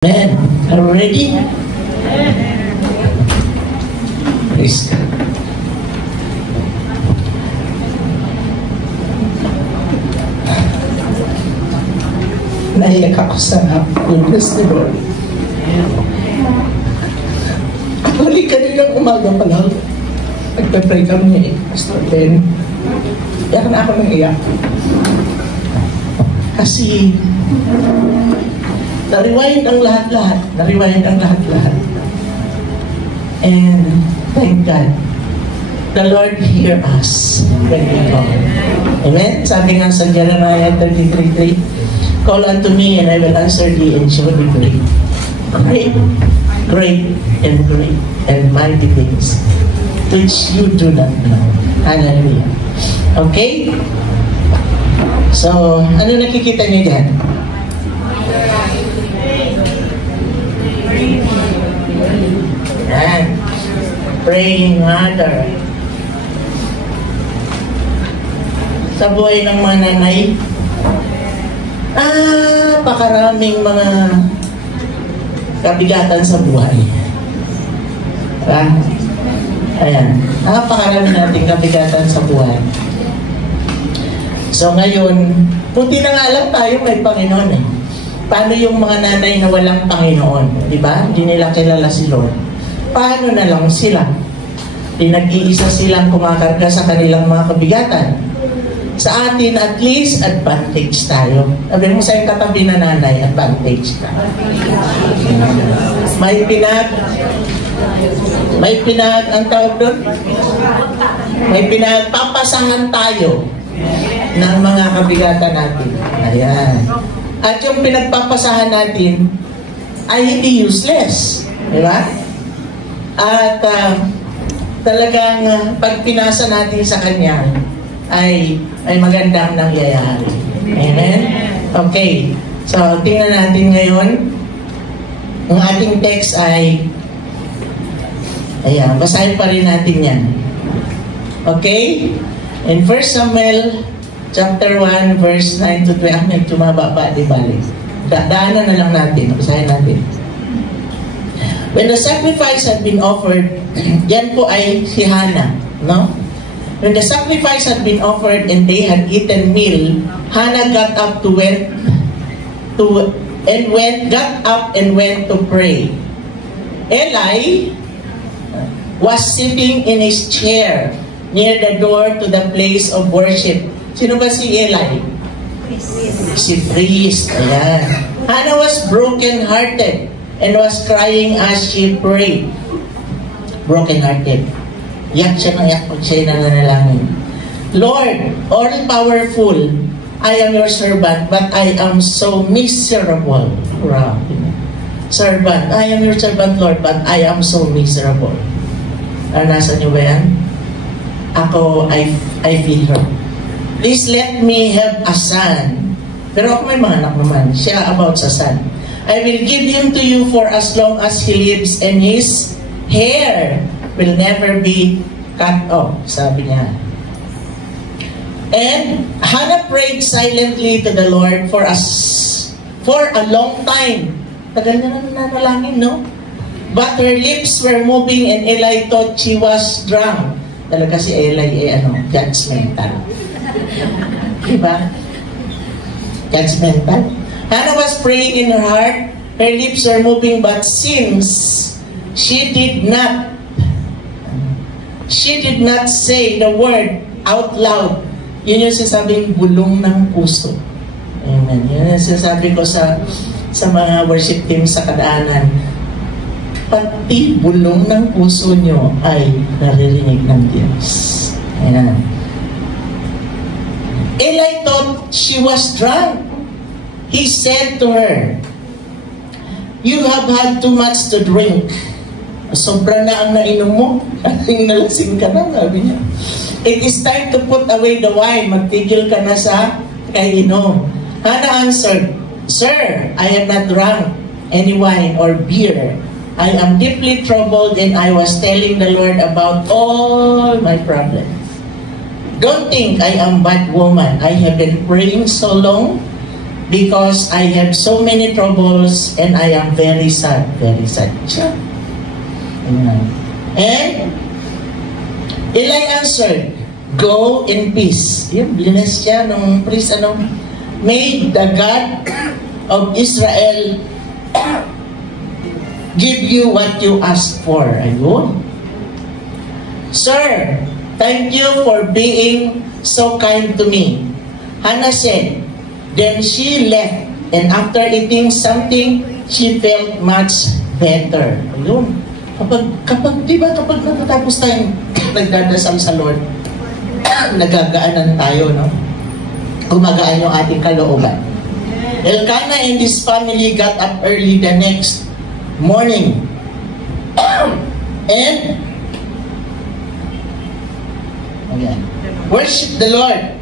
Amen. Are we ready? Praise God. Naiyak ako sa goodness ni Lord. Actually, kaninang umaga pa lang, nagpa-pray kami, Pastor Ben. Iyak na ako ng iyak. Kasi, na-rewind ang lahat-lahat. And thank God, the Lord hear us when we call. Amen? Sabi nga sa Jeremiah 33:3, call unto me and I will answer thee and show thee great and mighty things which you do not know. Hallelujah. Okay? So, ano nakikita niyo dyan? Yan. Praying mother. Sa buhay ng mga nanay, pakaraming mga kabigatan sa buhay. Ayan. Pakaraming nating kabigatan sa buhay. So ngayon, puti na nga lang tayo may Panginoon eh. Paano yung mga nanay na walang Panginoon? Diba? Hindi nila kilala si Lord. Paano na lang sila? Di nag-iisa silang kumakarga sa kanilang mga kabigatan. Sa atin, at least, advantage tayo. Sabi mo sa yung katabi na nanay, advantage ka. Ang tawag doon? May pinagpapasahan tayo ng mga kabigatan natin. Ayan. At yung pinagpapasahan natin ay hindi useless. Di ba? At talagang pag pinasa natin sa Kanya ay magandang nangyayari. Amen? Okay. So, tingnan natin ngayon. Ang ating text ay ayan, basahin pa rin natin yan. Okay? In 1 Samuel chapter 1, verse 9 to 12. May tumababa, di bali. Daanan na lang natin. Basahin natin. When the sacrifice had been offered, yan po ay si Hannah, no? When the sacrifice had been offered and they had eaten meal, Hannah got up and went to pray. Eli was sitting in his chair near the door to the place of worship. Sino ba si Eli? Si priest. Ayan. Hannah was broken-hearted and was crying as she prayed. Broken-hearted. Yak siya ng yak pag siya nananalangin. Lord, all-powerful, I am your servant, but I am so miserable. Servant, I am your servant, Lord, but I am so miserable. Nasa niyo ba yan? Ako, I feel her. Please let me have a son. Pero ako may mga anak naman. Siya about sa son. I will give him to you for as long as he lives, and his hair will never be cut off. Sabi niya. And Hannah prayed silently to the Lord for a long time. Tagal na nanalangin, no? But her lips were moving and Eli thought she was drunk. Talaga si Eli judgmental. Diba? Judgmental. Hannah was praying in her heart. Her lips were moving, but since she did not say the word out loud, yun yung sasabing bulong ng puso. Amen. Yun yung sasabi ko sa mga worship team sa kadaanan. Pati bulong ng puso nyo ay naririnig ng Diyos. Ayan. Eli thought she was drunk. He said to her, "You have had too much to drink." Sobra na ang nainom mo. Nalasing ka na, sabi niya. It is time to put away the wine. Magtigil ka na sa kainom. Hannah answered, "Sir, I have not drunk any wine or beer. I am deeply troubled and I was telling the Lord about all my problems. Don't think I am a bad woman. I have been praying so long because I have so many troubles and I am very sad. Very sad siya. And Eli answered, "Go in peace." Yung blines siya nung priest, "May the God of Israel give you what you asked for." Ayun. "Sir, thank you for being so kind to me," Hannah said. Then she left, and after eating something, she felt much better. Ayun. Kapag natatapos tayong nagdadasal sa Lord, nagagaanan tayo, no? Gumagaan yung ating kalooban. Elkanah and his family got up early the next morning and worshiped the Lord.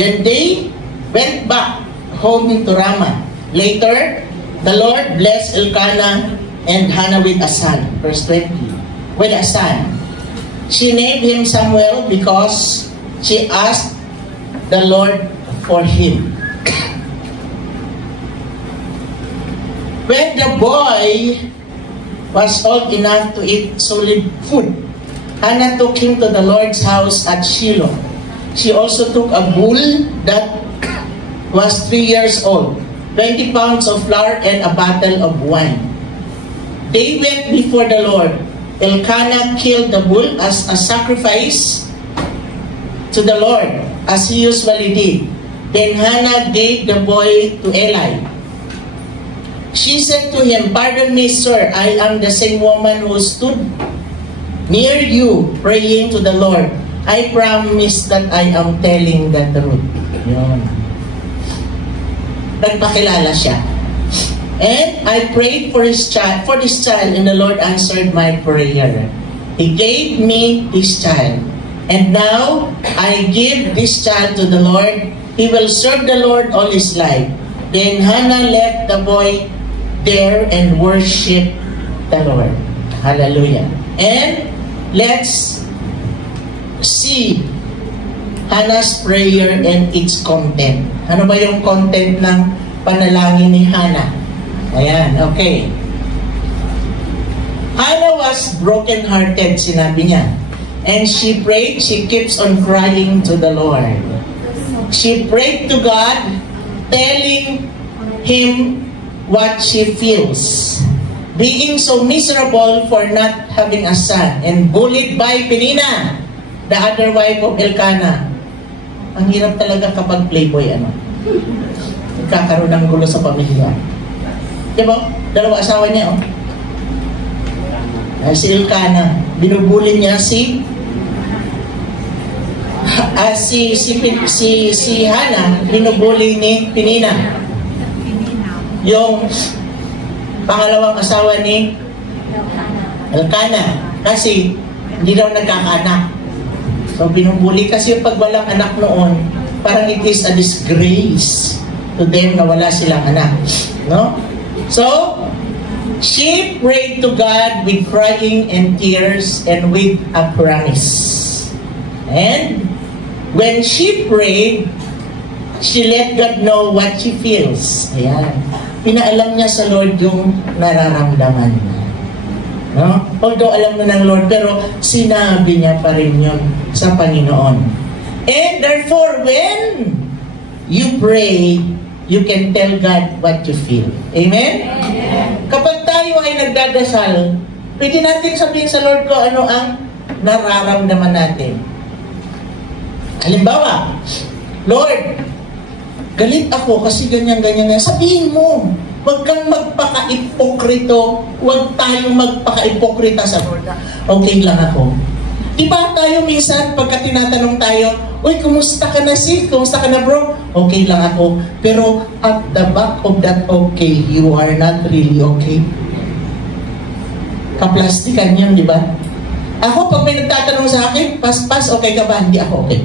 Then they went back home to Ramah. Later, the Lord blessed Elkanah and Hannah with a son. Verse 20. With a son. She named him Samuel because she asked the Lord for him. When the boy was old enough to eat solid food, Hannah took him to the Lord's house at Shiloh. She also took a bull that was 3 years old, 20 pounds of flour, and a bottle of wine. They went before the Lord. Elkanah killed the bull as a sacrifice to the Lord, as he usually did. Then Hannah gave the boy to Eli. She said to him, "Pardon me, sir, I am the same woman who stood near you praying to the Lord. I promise that I am telling the truth." Yun. Nagpakilala siya. "And I prayed for this child, and the Lord answered my prayer. He gave me this child. And now I give this child to the Lord. He will serve the Lord all his life." Then Hannah left the boy there and worshiped the Lord. Hallelujah. And let's see Hannah's prayer and its content. Ano ba yung content ng panalangin ni Hannah? Ayan, okay. Hannah was broken-hearted, sinabi niya. And she prayed, she keeps on crying to the Lord. She prayed to God, telling Him what she feels. Being so miserable for not having a son, and bullied by Penina, the other wife of Elkanah. Ang hirap talaga kapag playboy, nagkakaroon ng gulo sa pamilya. Diba? Dalawa asawa niya, si Elkanah, binubuli niya si Hannah, binubuli ni Penina. Yung pangalawang asawa ni Elkanah, kasi hindi daw nagkakaanak. So binubuli kasi yung pag walang anak noon, parang it is a disgrace to them na wala silang anak. No? So, she prayed to God with crying and tears and with a promise. And when she prayed, she let God know what she feels. Ayan. Pinaalam niya sa Lord yung nararamdaman niya. No? Although alam na ng Lord, pero sinabi niya pa rin yun sa Panginoon. And therefore, when you pray, you can tell God what you feel. Amen? Amen. Kapag tayo ay nagdadasal, pwede natin sabihin sa Lord ko ano ang nararamdaman natin. Halimbawa, Lord, galit ako kasi ganyan-ganyan. Sabihin mo, huwag kang magpaka-ipokrito, huwag tayong magpaka-ipokrita sa Lord. Okay lang ako. Diba tayo minsan, pagka tinatanong tayo, "Uy, kumusta ka na sis? Kumusta ka na bro?" Okay lang ako. Pero at the back of that okay, you are not really okay. Kaplastikan yun, di ba? Ako, pag may nagtatanong sa akin, "Pas, okay ka ba?" Hindi ako okay.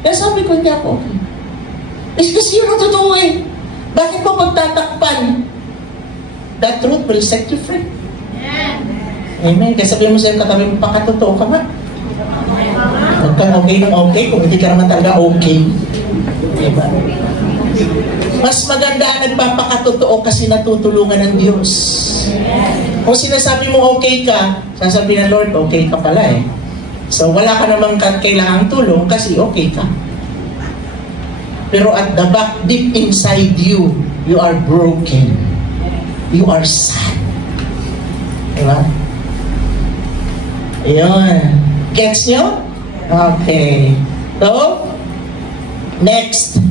Kaya sabi ko, hindi ako okay. Kasi yun ang totoo eh. Bakit mo pagtatakpan? The truth will set you free. Amen. Kaya sabihin mo sa iyo, katabi mo, "Pakatotoo ka ba?" Huwag kang okay ng okay kung hindi ka naman talaga okay. Diba? Mas maganda ang nagpapakatotoo kasi natutulungan ng Diyos. Kung sinasabi mo okay ka, sasabihin ng Lord, okay ka pala eh. So wala ka namang kailangang tulong kasi okay ka. Pero at the back, deep inside you, you are broken. You are sad. Diba? Ayun. Gets nyo? Okay. So, next.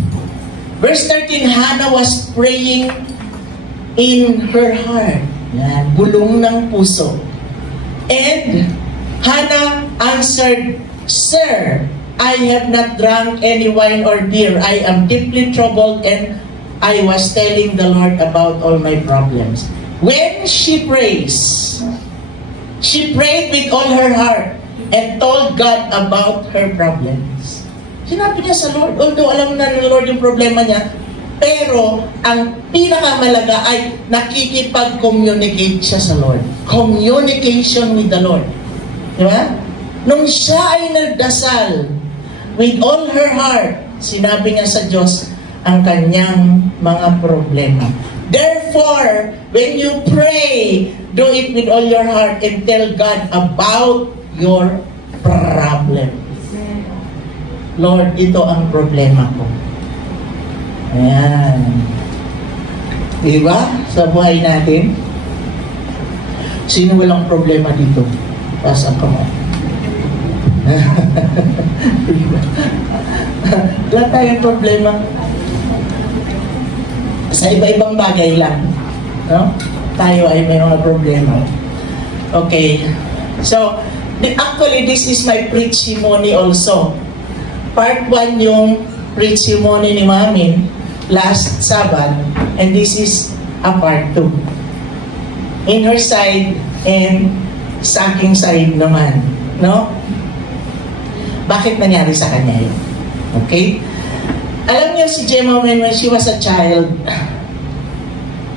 Verse 13, Hannah was praying in her heart. Yan, bulong ng puso. And Hannah answered, Sir, I have not drunk any wine or beer. I am deeply troubled and I was telling the Lord about all my problems. When she prays, she prayed with all her heart and told God about her problems. Sinabi niya sa Lord, although alam na ng Lord yung problema niya, pero ang pinakamalaga ay nakikipag-communicate siya sa Lord. Communication with the Lord. Diba? Nung siya ay nagdasal, with all her heart, sinabi niya sa Diyos ang kanyang mga problema. Therefore, when you pray, do it with all your heart and tell God about your problem. Lord, ito ang problema ko. Ayan. Diba? Sa buhay natin, sino walang problema dito? Taas ang kamay. Wala tayong problema. Sa iba-ibang bagay lang. No? Tayo ay may mga problema. Okay. So, actually, this is my preachimony also. Part 1 yung preachimony ni Mami last Sabbath, and this is a part 2. In her side and sa aking side naman. No? Bakit nangyari sa kanya yun? Okay? Alam niyo si Gemma when she was a child,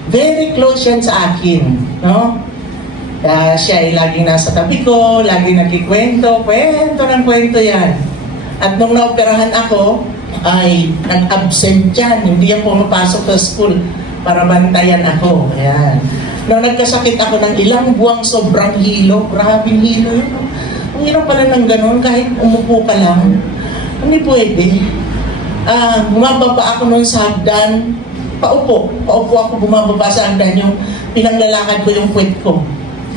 very close yan sa akin. No? Siya ay laging nasa tabi ko, laging nagkikwento, kwento yan. At nung naoperahan ako, ay nag-absent yan. Hindi yan pumapasok sa school para bantayan ako. Ayan. Nung nagkasakit ako ng ilang buwang sobrang hilo, grabing hilo yun. Ang hirap pala ng ganun, kahit umupo ka lang. Hindi pwede. Bumababa ako nung sa hagdan, paupo ako bumababa sa hagdan, yung pinanglalakad ko yung puwet ko.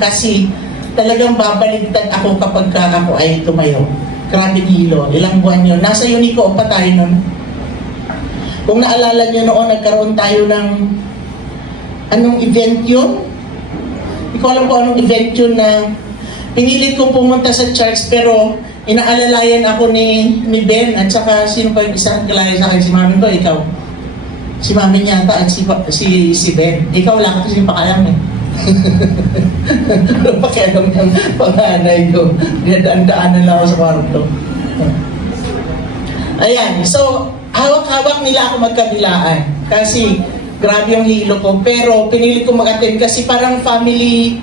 Kasi talagang babaligtad ako kapag ako ay tumayo. Grabe hilo, ilang buwan yun. Nasa Unico pa tayo nun. Kung naalala nyo noon, nagkaroon tayo ng anong event yun? Hindi ko alam kung anong event yun na pinilit kong pumunta sa church, pero inaalalayan ako ni Ben at saka sino pa yung isang kalaya sa akin, si Mami ko, ikaw. Si Mami niya ata at si Ben. Ikaw lang kasi yung pakalam eh. Ano pakialam ng panganay ko? Daan-daanan lang ako sa kwarto. Ayan, so hawak-hawak nila ako magkabilaan kasi grabe yung hilo ko, pero pinili ko mag-attend kasi parang family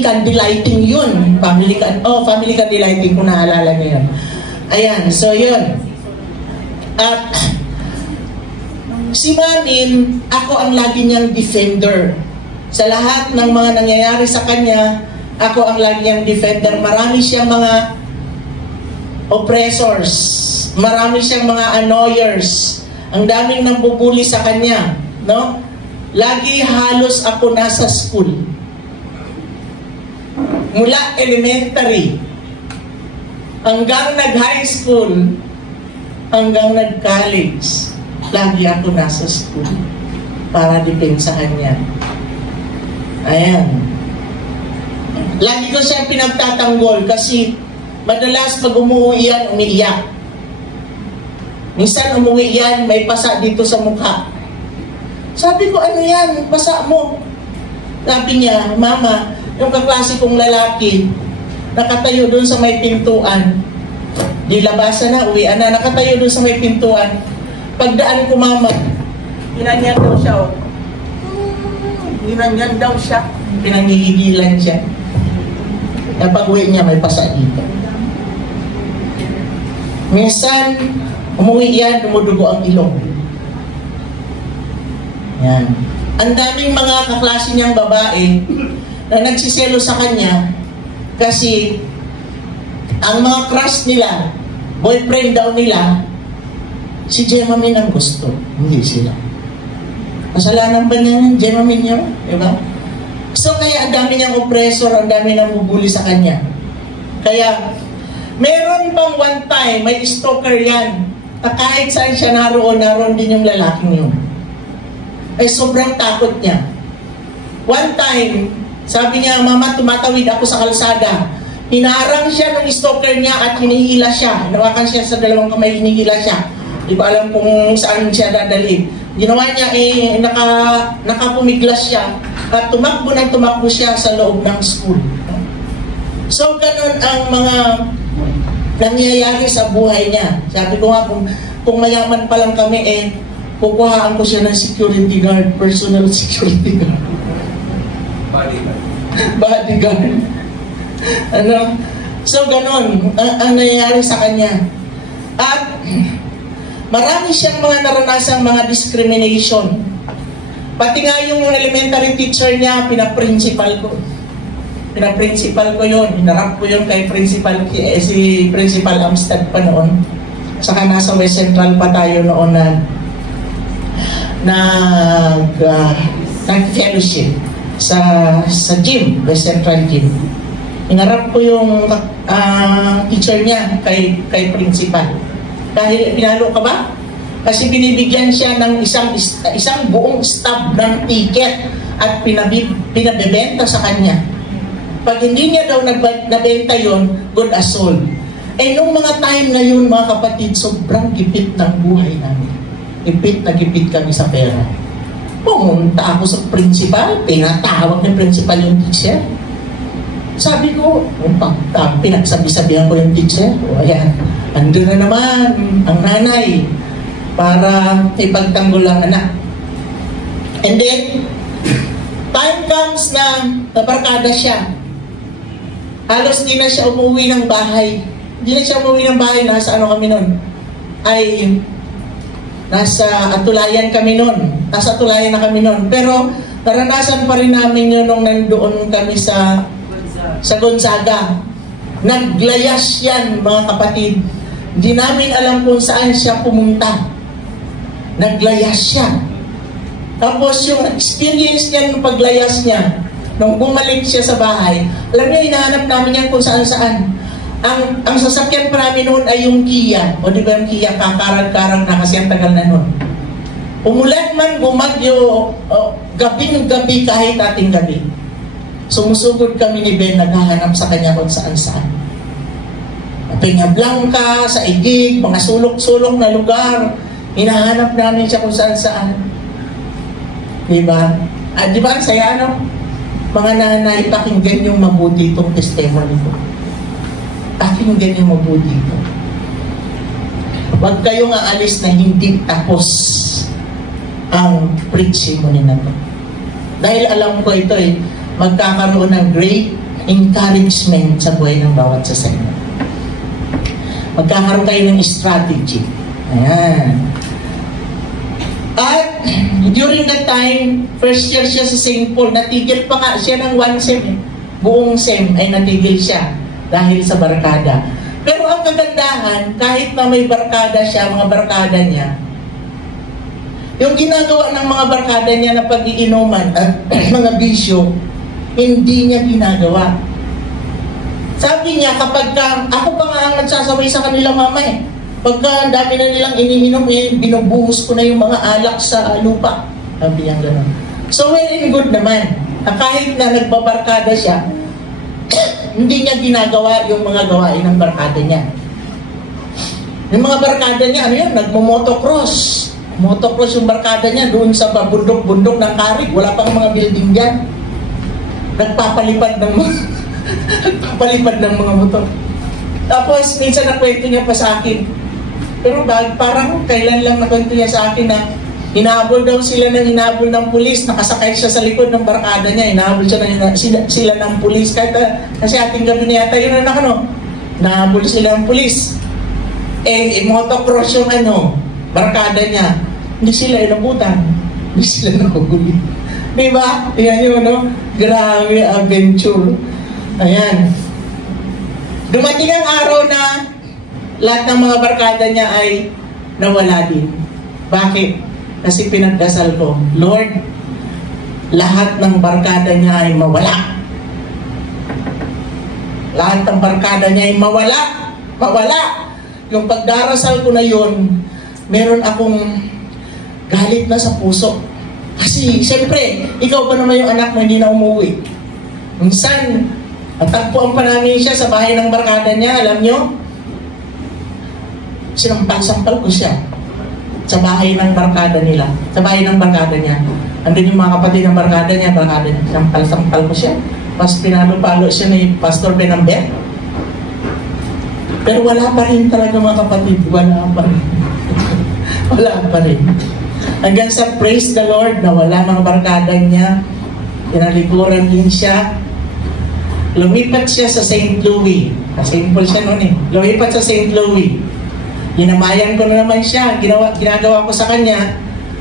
candy lighting yun. Family candy lighting, kung naalala niyo yun. Ayan, so yun. At si Mamin, ako ang lagi niyang defender. Sa lahat ng mga nangyayari sa kanya, ako ang lagi niyang defender. Marami siyang mga oppressors. Marami siyang mga annoyers. Ang daming nambubuli sa kanya. No? Lagi halos ako nasa school. Mula elementary hanggang nag-high school hanggang nag-college, lagi ako nasa school para depensahan niya. Ayan. Lagi ko siya pinagtatanggol kasi madalas pag umuwi yan, umiiyak. Minsan umuwi yan, may pasa dito sa mukha. Sabi ko, ano yan? Pasa mo. Sabi niya, Mama, yung kaklase kong lalaki, nakatayo doon sa may pintuan. Di labasan na, uwian na, nakatayo doon sa may pintuan. Pagdaan ko, Mama, ginanyan daw siya, oh. Ginanyan daw siya. Pinangigigilan siya. Kapag uwi niya, may pasa dito. Minsan, umuwi yan, dumudugo ang ilong. Yan. Ang daming mga kaklase niyang babae na nagsiselo sa kanya kasi ang mga crush nila, boyfriend daw nila, si Gemma Min ang gusto. Hindi sila. Kasalanan ba niya yung Gemma Min niya? Diba? So kaya ang dami niyang oppressor, ang dami nang bubuli sa kanya. Kaya meron bang one time, may stalker yan, na kahit saan siya naroon din yung lalaking yun. Ay sobrang takot niya. One time, sabi niya, Mama, tumatawid ako sa kalsada. Hinarang siya ng stalker niya at hinihila siya. Hinawakan siya sa dalawang kamay, hinihila siya. Di ba alam kung saan siya dadalhin. Ginawa niya, nakapumiglas siya at tumakbo siya sa loob ng school. So, ganun ang mga nangyayari sa buhay niya. Sabi ko nga, kung mayaman pa lang kami, kukuhaan ko siya ng security guard, personal security guard. Bodyguard. Ano? So, ganun ang nangyayari sa kanya. At marami siyang mga naranasang mga discrimination. Pati nga yung elementary teacher niya, pinaprincipal ko. Pinaprincipal ko yun. Hinarap ko yun kay principal, si Principal Amstad pa noon. Saka nasa West Central pa tayo noon nag-fellowship sa gym, West Central Gym. Hinarap ko yung teacher niya kay principal. Dahil pinalo ka ba? Kasi binibigyan siya ng isang buong stub ng ticket at pinabebenta sa kanya. Pag hindi niya daw nabenta yon, good as sold. Nung mga time na yun, mga kapatid, sobrang gipit ng buhay namin. Gipit na gipit kami sa pera. Pumunta ako sa principal, pinatawag ng principal yung teacher. Sabi ko, pinagsabi-sabihan ko yung teacher, ayan, andun na naman ang nanay para ipagtanggol ang anak. And then, time comes na nabarkada siya. Halos di na siya umuwi ng bahay. Nasa ano kami nun? Nasa Atulayan kami nun. Nasa Atulayan na kami nun. Pero naranasan pa rin namin yun nung nandoon kami sa Gonzaga. Naglayas yan, mga kapatid. Hindi namin alam kung saan siya pumunta. Naglayas siya. Tapos yung experience niya ng paglayas niya, nung bumalik siya sa bahay, alam niyo, hinahanap namin yan kung saan-saan. Ang sasakyan pa namin noon ay yung Kia. O di ba yung Kia, kakarag-karag na kasi ang tagal na noon. Umulan man, bumagyo, gabing-gabi kahit ating gabi. Sumusugod kami ni Ben, naghahanap sa kanya kung saan-saan. Peña Blanca, sa Igig, mga sulok-sulok na lugar. Hinahanap namin siya kung saan-saan. Diba? Di ba ang saya, no? Mga nanay, pakinggan yung mabuti itong testimony ko. Pakinggan yung mabuti ito. Huwag kayong aalis na hindi tapos ang preaching mo na ito. Dahil alam ko ito magkakaroon ng great encouragement sa buhay ng bawat sa inyo. Magkakaroon kayo ng strategy. Ayan. At during that time, first year siya sa St. Paul, natigil pa nga siya ng 1 sem. Buong sem ay natigil siya dahil sa barkada. Pero ang kagandahan, kahit na may barkada siya, mga barkada niya, yung ginagawa ng mga barkada niya na pag-iinuman at mga bisyo, hindi niya ginagawa. Sabi niya, kapag ako pa nga ang nagsasaway sa kanila, mama pagka ang dami na nilang iniinom, binubuhos ko na yung mga alak sa lupa. Sabi niya gano'n. So, well and good naman. Kahit na nagbabarkada siya, hindi niya ginagawa yung mga gawain ng barkada niya. Yung mga barkada niya, nagmo-motocross. Motocross yung barkada niya doon sa bundok-bundok ng Karig. Wala pang mga building dyan. Nagpapalipad ng mga motor. Tapos, minsan nakwento niya pa sa akin. Pero parang kailan lang nakwento niya sa akin na hinahabol daw sila ng pulis. Nakasakay siya sa likod ng barkada niya. Hinahabol sila ng pulis. Kasi ating gabi na yata yun nahabol sila ng pulis. Motocross yung barkada niya. Hindi sila inabutan. Hindi sila nahuli. Diba? Yan yun, no? Grabe adventure. Ayan. Dumating ang araw na lahat ng mga barkada niya ay nawala din. Bakit? Kasi pinagdasal ko, Lord, lahat ng barkada niya ay mawala. Lahat ng barkada niya ay mawala. Mawala. Yung pagdarasal ko na yun, meron akong galit na sa puso. Kasi, siyempre, ikaw pa naman yung anak mo hindi na umuwi. Minsan, natagpuan pa namin siya sa bahay ng barkada niya, alam nyo? Sinampal-sampal ko siya sa bahay ng barkada nila, sa bahay ng barkada niya. Andun yung mga kapatid ng barkada niya, sinampal-sampal ko siya. Mas pinalo-palo siya ni Pastor Benambet. Pero wala pa rin talaga mga kapatid, wala pa rin. Wala pa rin. Hanggang sa praise the Lord na wala mga barkada niya, tinalikuran din siya. Lumipat siya sa St. Louis. Simple siya noon eh. Lumipat sa St. Louis. Ginamayan ko na naman siya. Ginagawa ko sa kanya,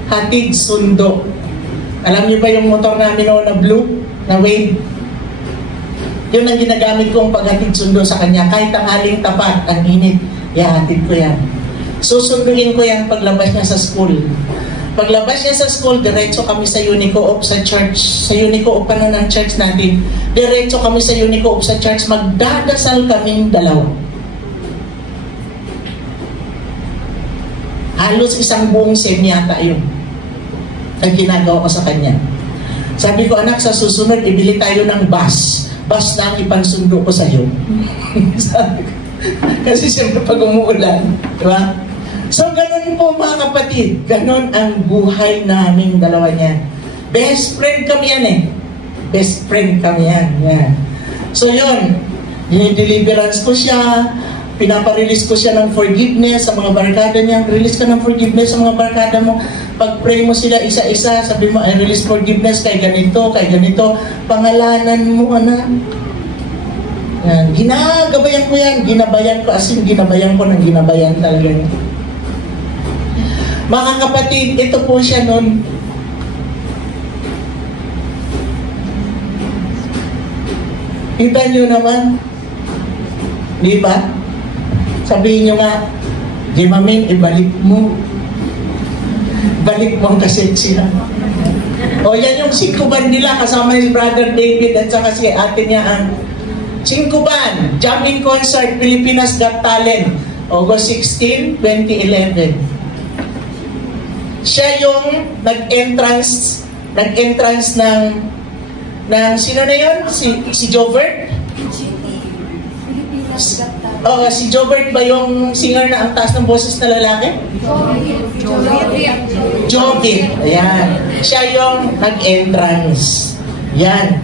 hatid sundo. Alam niyo ba yung motor namin noon na blue, na Wave? Yun ang ginagamit kong paghatid sundo sa kanya. Kahit ang haling tapat, ang init, ihatid ko yan. Susunduin ko yan paglabas niya sa school. Paglabas niya sa school, diretso kami sa Unico-op sa church. Sa Unico-op pa ng church natin. Diretso kami sa Unico-op sa church. Magdadasal kaming dalawa. Halos isang buong semyata yun. Ang ginagawa ko sa kanya. Sabi ko, anak, sa susunod, ibili tayo ng bus. Bus na ang ipansundo ko sa'yo. Sabi ko. Kasi siyempre pag umuulan, di ba? So, ganun po mga kapatid. Ganun ang buhay naming dalawa niyan. Best friend kami yan eh. Best friend kami yan. Yan. So, yun. Dinideliverance ko siya. Pinaparelease ko siya ng forgiveness sa mga barkada niya. Release ka ng forgiveness sa mga barkada mo. Pag-pray mo sila isa-isa, sabi mo, I release forgiveness kay ganito, kay ganito. Pangalanan mo, anak. Yan. Ginagabayan ko yan. Ginabayan ko. As in, ginabayan ko ng ginabayan talaga niya. Mga kapatid, ito po siya nun. Kita nyo naman. Di ba? Sabihin nyo nga, di mamin, ibalik mo. Balik mo ang kaseksihan. O yan yung 5 band nila, kasama si Brother David at saka si ate niya ang 5 band, jamming concert, Pilipinas Got Talent, August 16, 2011. Siya yung nag-entrance ng sino na yun? Si Jovert? Si Jovert ba yung singer na ang taas ng boses na lalaki? Jovert. Ayan. Siya yung nag-entrance. Yan.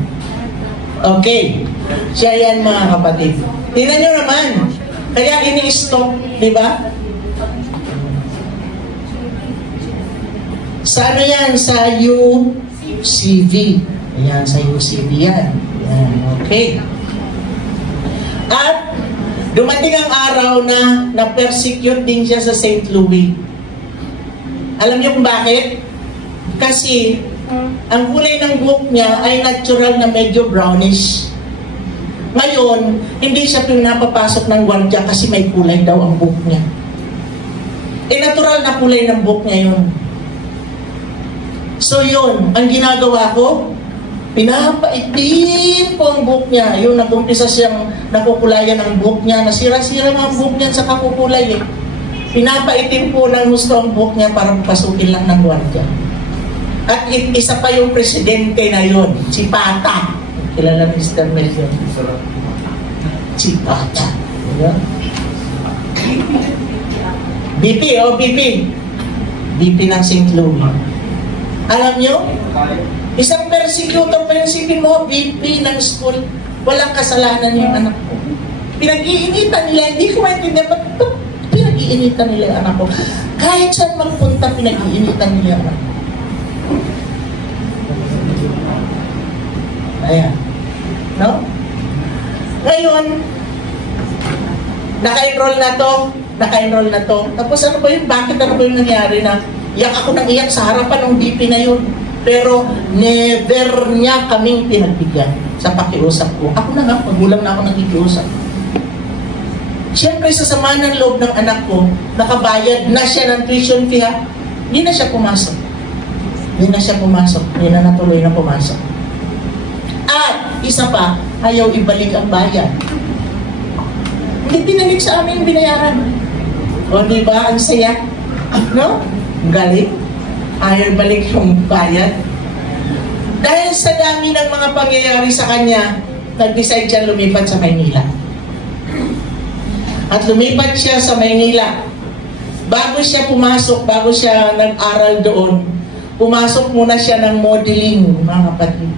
Okay. Siya yan mga kapatid. Tingnan nyo naman. Kaya ini-stop, di ba? Sa ano yan? Sa UCV. Ayan, sa UCV yan. Ayan, okay. At dumating ang araw na na-persecute din siya sa St. Louis. Alam niyo kung bakit? Kasi ang kulay ng buhok niya ay natural na medyo brownish. Ngayon, hindi siya pinapapasok ng gwardya kasi may kulay daw ang buhok niya. Natural na kulay ng buhok niya yun. So yun, ang ginagawa ko, pinapaitin po ang buhok niya. Yung nag-umpisa siyang nakukulayan ang buhok niya, nasira-sira ang buhok niya sa kakukulay eh. Pinapaitin po ng gusto ang buhok niya para pasukin lang ng gwardya. At isa pa yung presidente na yun, si Pata. Kilala Mr. Melchior. Si Pata. BP, BP. BP ng St. Louis. Alam nyo? Isang persecutor pa yung sipin mo, BP ng school. Walang kasalanan yung anak ko. Pinag-iinitan nila, hindi ko maintindihan, ba't pinag-iinitan nila yung anak ko? Kahit saan magpunta, pinag-iinitan nila yung anak ko. Ayan. No? Ngayon, naka-enroll na to. Tapos ano ba yung, bakit ano ba yung nangyari na Iyak ako ng iyak sa harapan ng BP na yun. Pero never niya kaming pinagbigyan sa pakiusap ko. Ako na nga, magulang na ako nakikiusap. Siyempre, sa sama ng loob ng anak ko, nakabayad na siya ng tuition fee, ha? Hindi na siya pumasok. Hindi na natuloy na pumasok. At, isa pa, ayaw ibalik ang bayad. Hindi pinalik sa amin binayaran. O, di ba? Ang saya. No? Galing. Ayaw balik yung bayad. Dahil sa dami ng mga pangyayari sa kanya, nag-decide siya lumipat sa Maynila. At lumipat siya sa Maynila. Bago siya pumasok, bago siya nag-aral doon, pumasok muna siya ng modeling, mga kapatid.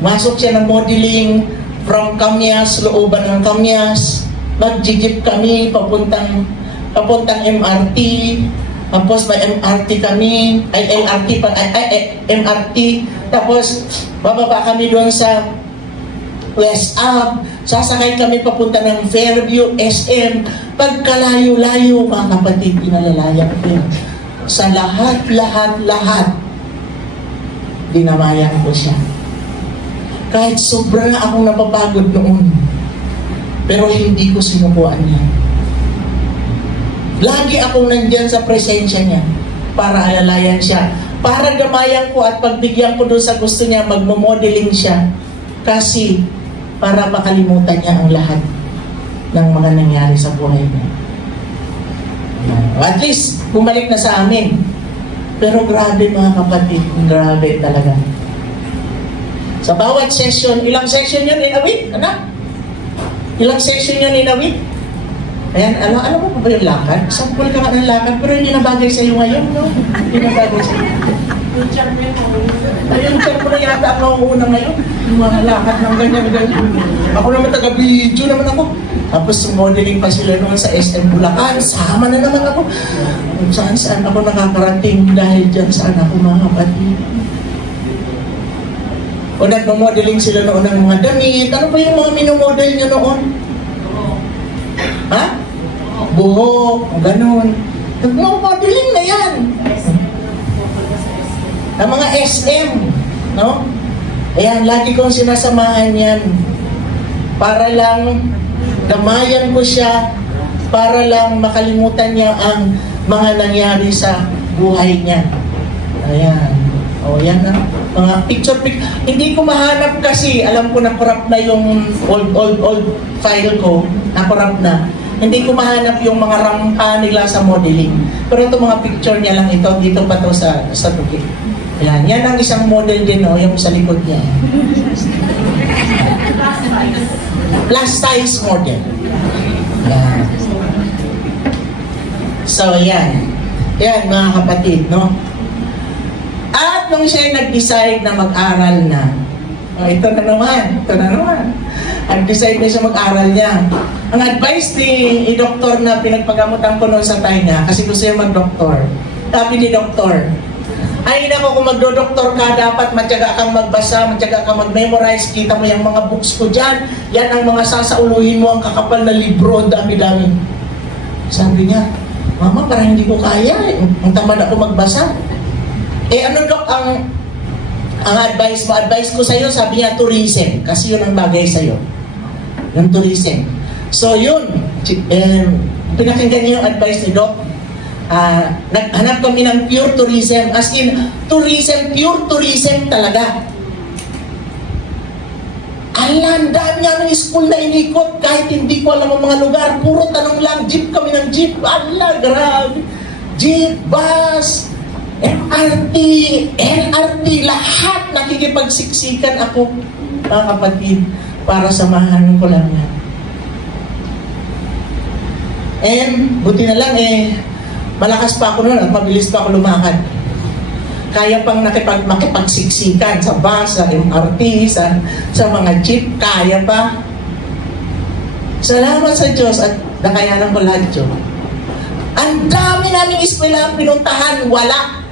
Masok siya ng modeling from Camyas, looban ng Camyas. Mag-jeep kami, papuntang MRT. Tapos may MRT kami, MRT. Tapos bababa kami doon sa West Ave. Sasakay kami papunta ng Fairview, SM. Pagkalayo-layo, mga kapatid, pinalalayan ko. Sa lahat, dinamayan ko siya. Kahit sobra na akong napapagod noon, pero hindi ko sinukuan niya. Lagi akong nandyan sa presensya niya para alalayan siya. Para gamayan ko at pagbigyan ko doon sa gusto niya, magmo-modeling siya. Kasi para makalimutan niya ang lahat ng mga nangyari sa buhay niya. At least, bumalik na sa amin. Pero grabe mga kapatid, grabe talaga. Sa bawat session, ilang session yun in a week? Anak? Ilang session yun in a week? Ayan, alam mo ba yung lakad? Sampul ka nga ng lakad, pero hindi na bagay sa'yo ngayon, no? Hindi na bagay sa'yo. Yung charm mo na yata ang nauuna ngayon. Yung mga lakad ng ganyan-ganyan. Ako naman taga-video naman ako. Tapos modeling pa sila naman sa SM Bulacan. Sama na naman ako. Kung saan-saan ako nakakarating dahil dyan saan ako, mga kapatid. O nagmamodeling sila noon ng mga damit. Ano pa yung mga minomodel nyo noon? Ha? Buhok, ganun. Nagmamodeling na yan. Ang mga SM, no? Ayan, lagi kong sinasamahan yan. Para lang gamayan ko siya, para lang makalimutan niya ang mga nangyari sa buhay niya. Ayan. O, yan na. Mga picture. Hindi ko mahanap kasi, alam ko na corrupt na yung old file ko, na corrupt na. Hindi ko mahanap yung mga rampa nila sa modeling. Pero ito mga picture niya lang ito, dito pa to sa tuki. Ayan, yan ang isang model din, no, yung sa likod niya. Plus size model. Ayan. So, yan. Yan, mga kapatid, no? At nung siya nag-decide na mag-aral na, ito na naman. Nag-decide na siya mag-aral niya. Ang advice ni doktor na pinagpagamutan ko noon sa tayo niya, kasi gusto niya mag-doktor. Sabi ni doktor, ay nako, kung magdo-doktor ka, dapat matyaga kang magbasa, matyaga kang mag-memorize, kita mo yung mga books ko dyan, yan ang mga sasauluhin mo, ang kakapal na libro, dami-dami. Sabi niya, Mama, parang hindi ko kaya, ang tamad ako magbasa. Ano dok, ang advice ko sa'yo, sabi niya, tourism, kasi yun ang bagay sa'yo. Yung tourism. So yun, pinakinggan niyo yung advice ni Doc. Naghanap kami ng pure tourism, as in tourism, pure tourism talaga. Ang dami namin school na inikot, kahit hindi ko alam ang mga lugar, puro tanong lang, jeep kami ng jeep, grabe, jeep, bus, MRT, LRT, lahat nakikipagsiksikan ako, mga kapatid, para samahan ko lang yan. And buti na lang malakas pa ako noon at mabilis pa ako lumakad. Kaya pang makipagsiksikan sa bus, sa MRT, sa mga jeep, kaya pa. Salamat sa Diyos at nakayanan ko lahat yun. Ang dami namin eskwela ang pinuntahan, wala.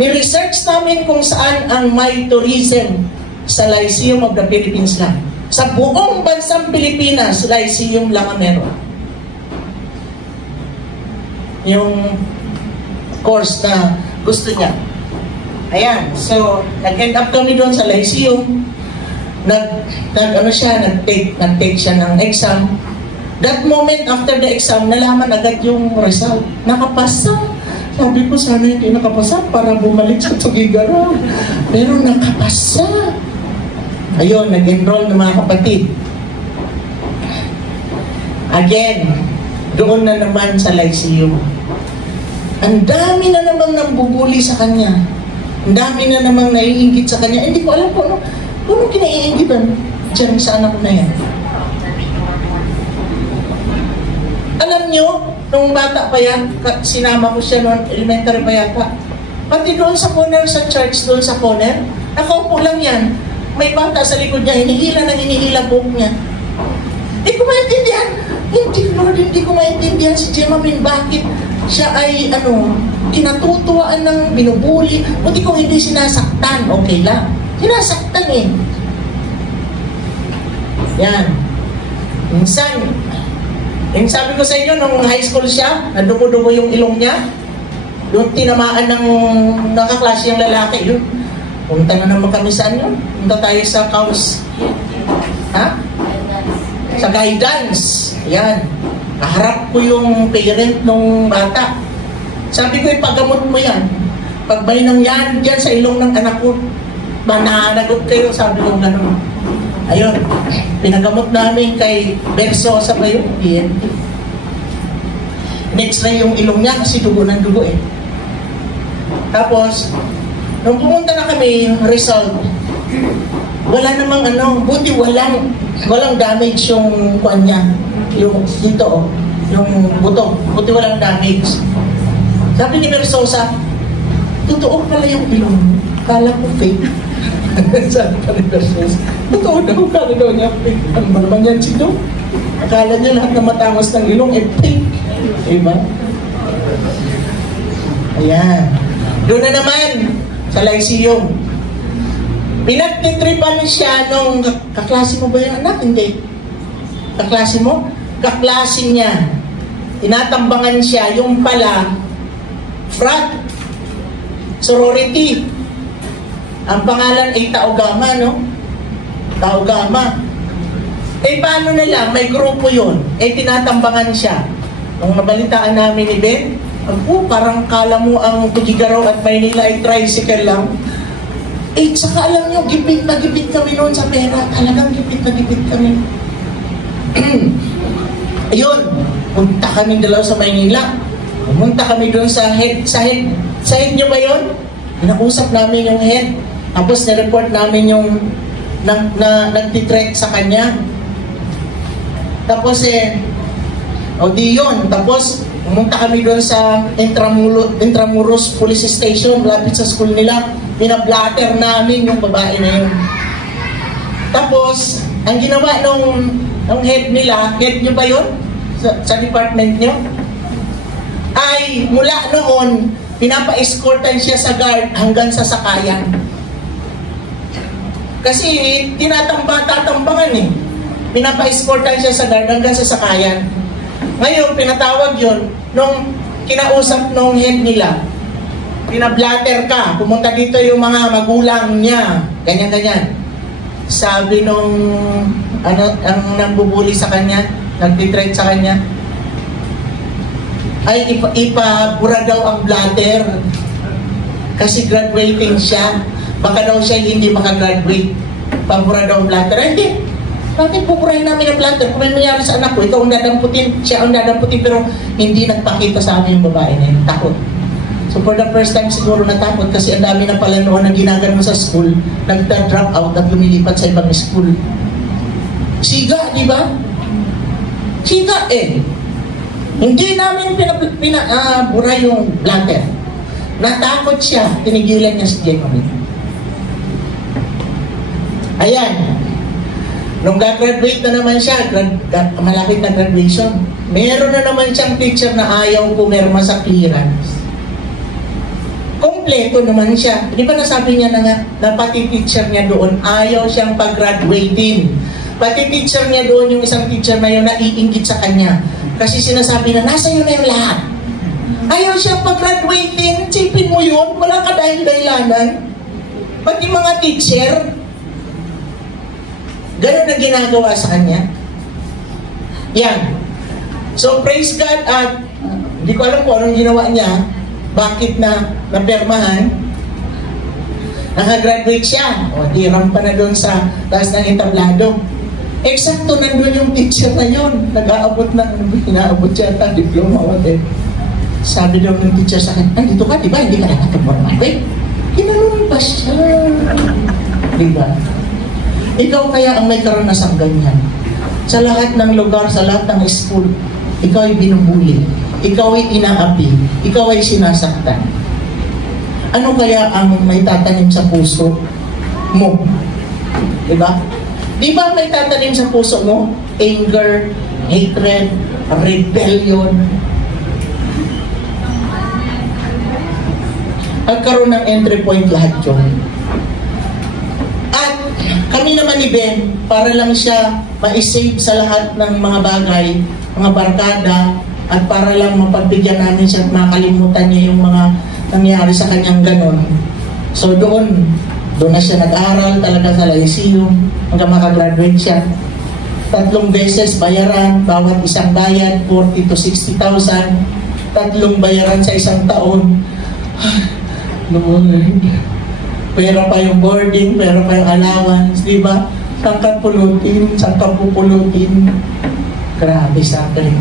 Ni-research namin kung saan ang may tourism sa Lyceum of the Philippines lang. Sa buong bansang Pilipinas, Lyceum lang ang meron. Yung course na gusto niya. Ayan, so nag-end up kami doon sa Lyceum. Nag-take siya ng exam. That moment after the exam, nalaman agad yung result. Nakapasa. Sabi ko, sana hindi nakapasa para bumalik sa Tugigaraw. Pero nakapasa. Ayun, nag-enroll ng mga kapatid. Again, doon na naman sa Lyceum. Ang dami na namang nambubuli sa kanya. Ang dami na namang naiinggit sa kanya. Hindi ko alam kung ano kinaiingitan dyan sa anak ko na yan. Alam nyo, nung bata pa yan, sinama ko siya noon, elementary pa yata. Pati doon sa corner, sa church doon sa corner, nakaupo lang yan. May bata sa likod niya, hinihila buhok niya. Hindi ko maintindihan. Hindi ko maintindihan si Gemma Min, bakit siya ay, kinatutuwaan ng binubuli. Buti kung hindi sinasaktan, okay lang. Sinasaktan eh. Yan. Minsan, yung sabi ko sa inyo, nung high school siya, nadumudumo yung ilong niya, yung tinamaan ng nakaklase yung lalaki, yun. Punta na naman kami saan yun? Punta tayo sa house. Ha? Sa guidance. Yan. Kaharap ko yung parent ng bata. Sabi ko, ipagamot mo yan. Pag may nangyan dyan sa ilong ng anak ko, mananagot kayo, sabi ko gano'n. Ayun, pinagamot namin kay Versosa pa yun, PNP. Next na yung ilong niya kasi dugo ng dugo eh. Tapos, nung pumunta na kami, result, wala namang buti walang damage yung kuwan niya. Yung dito, yung buto, buti walang damage. Sabi ni Versosa, totoo pala yung ilong. Kala ko fake. Sabi pa ni Versosa, totoo daw, kala daw niya fake. Ano ba naman yan si Dong? Akala niya lahat na matangos ng ilong, fake. Diba? Ayan. Doon na naman, sa Lyceum. Pinagtitripan siya nung, kaklase mo ba yung anak? Hindi. Kaklase mo? Kaklase niya. Tinatambangan siya, yung pala, frat, sorority. Ang pangalan ay Taogama, no? Taogama. Eh, paano na lang? May grupo yun. Eh, tinatambangan siya. Nung nabalitaan namin ni Ben, parang kala mo ang Tugigaraw at Maynila ay tricycle lang. Eh, saka alam nyo, gipit na gipit kami noon sa pera. Talagang gipit na gipit kami. Ayun, punta kami dalaw sa Maynila. Pumunta kami doon sa head. Sa head nyo ba yun? Pinakusap namin yung head. Tapos nireport namin yung nagtitreat sa kanya. Tapos di yun. Tapos pumunta kami doon sa Intramuros Police Station, malapit sa school nila. Pinablatter namin yung babae na yun. Tapos, ang ginawa nung head nila, head nyo ba yun? Sa department nyo? Ay, mula noon, pinapa-escortan siya sa guard hanggang sa sakayan. Kasi tatambangan eh. Pinapa-escortan siya sa guard hanggang sa sakayan. Ngayon, pinatawag yun, nung kinausap nung head nila, pinablatter ka, pumunta dito yung mga magulang niya, ganyan-ganyan. Sabi nung, ang nambubuli sa kanya, nagtitreat sa kanya, ay ipabura daw ang blatter kasi graduating siya. Baka daw siya hindi makagraduate. Pabura daw ang blatter. Ay, hindi. Bakit pupurahin namin ang blatter? Kung may nangyari sa anak ko, ikaw ang dadamputin, siya ang dadamputin, pero hindi nagpakita sa amin yung babae na yun. Takot. So for the first time siguro natakot kasi ang dami na pala noon ang ginagano sa school, nagda-drop out at lumilipat sa ibang school. Siga, di ba? Siga eh. Hindi namin pinabura yung blatter. Natakot siya, tinigilan niya si Gemma Min. Ayan. Nung graduate na naman siya, malapit na graduation, meron na naman siyang teacher na ayaw pumirma sa clearance. Kompleto naman siya. Di ba nasabi niya na pati teacher niya doon, ayaw siyang pag-graduating. Pati teacher niya doon, yung isang teacher na yun, naiinggit sa kanya. Kasi sinasabi na, nasa yun na yung lahat. Ayaw siya pag-graduating. Sipin mo yun, wala ka dahil-dahilanan. Pati mga teacher, gano'n na ginagawa sa kanya. Yan. So, praise God at hindi ko alam kung anong ginawa niya. Bakit na napermahan? Nakagraduate siya. O, tiram pa na doon sa taas ng entablado. Eksakto nandun yung teacher na yun. Nag-aabot na, inaabot siya ata, diploma o whatever. Sabi daw ng teacher sa akin, dito ka, di ba? Hindi ka nakatagraduate. Ginanon pa siya. Di ba? Ikaw kaya ang may karanasang ganyan. Sa lahat ng lugar, sa lahat ng school, ikaw ay binubuli. Ikaw ay inaapi. Ikaw ay sinasaktan. Ano kaya ang may tatanim sa puso mo? Diba? Di ba may tatanim sa puso mo? Anger, hatred, rebellion. Nagkaroon ng entry point lahat yun. At kami naman ni Ben, para lang siya ma-save sa lahat ng mga bagay, mga barkada, at para lang mapagbigyan namin siya at makalimutan niya yung mga nangyari sa kanyang ganon. So doon na siya nag-aral talaga sa Lyceum hanggang makagraduate siya. 3 beses bayaran, bawat isang bayad, 40,000 to 60,000. 3 bayaran sa isang taon. Lord, pera pa yung boarding, pera pa yung allowance, di ba? Saan ka pulutin? Saan ka pupulutin? Grabe sa akin.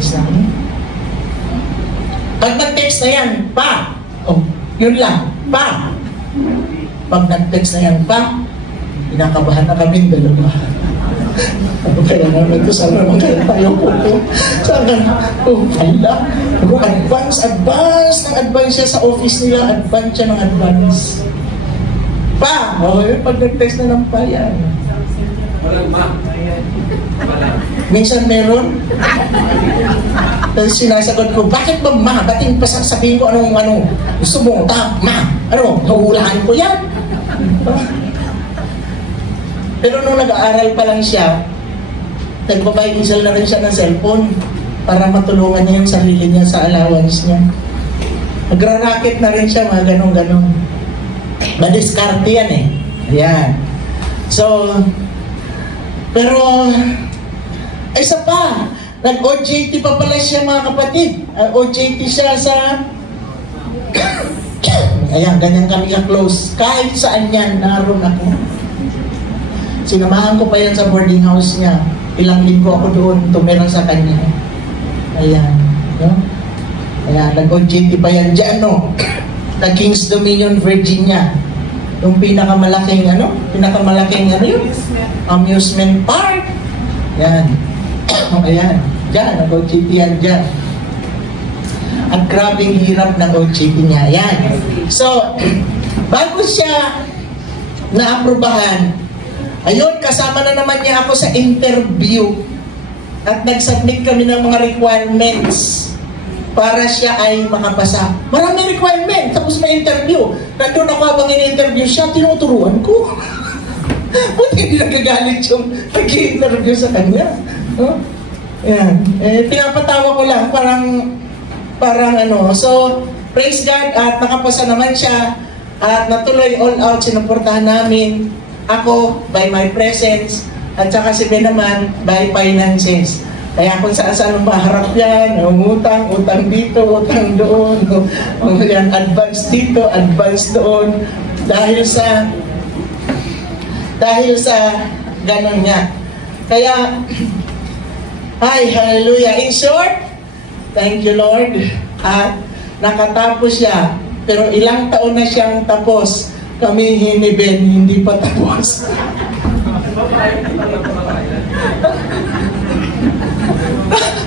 Pag nag-text na yan, pa! Oh, yun lang, pa! Pag nag-text na yan, pa! Pinakabahan na kami dalawa. Ano kaya namin ito? Saan naman kaya tayo po ito? Saan ka? Oh, ala! Advance siya sa office nila. Advance siya ng advance. Pa! Oh, yun, pag nag-text na ng pa yan. Walang ma. Minsan meron. Tapos sinasagot ko, bakit ba ma? Ba't sabihin ko anong gusto mo? Ma! Ano? Nahulaan ko yan. Pero nung nag-aaral pa lang siya, nagbabayisal na rin siya ng cellphone para matulungan niya yung sarili niya sa allowance niya. Nagra-racket na rin siya, mga ganun-ganun. Madiskarte yan eh. Ayan. So, pero, isa pa, nag-OJT pa pala siya, mga kapatid. OJT siya sa... Ayan, ganyan kami ka-close. Kahit saan yan, naroon ako. Sinamahan ko pa yan sa boarding house niya. Ilang linggo ako doon, tumira sa kanya. Ayan. No? Ayan, nag-OJT pa yan dyan, no? Na Kings Dominion, Virginia. Yung pinakamalaking yun? Amusement park. Ayan. Ayan. Dyan, nag-OJT yan dyan. Ang grabing hirap ng OJT niya. Ayan. So, bago siya na-aprobahan, ayun, kasama na naman niya ako sa interview at nag-submit kami ng mga requirements para siya ay makapasa. Maraming requirement, tapos may interview. Nandun ako habang in-interview siya, tinuturuan ko. Buti hindi nagagalit yung nag-i-interview sa kanya. No? Yan. Pinapatawa ko lang, parang ano. So, praise God at nakapasa naman siya at natuloy all out, sinuportahan namin. Ako, by my presence, at saka si Ben naman, by finances. Kaya kung saan-saan maharap yan, utang dito, utang doon, yan, advance dito, advance doon, dahil sa ganun nga. Kaya, ay, hallelujah. In short, thank you Lord, at nakatapos siya, pero ilang taon na siyang tapos. Kami ni Ben, hindi pa tapos.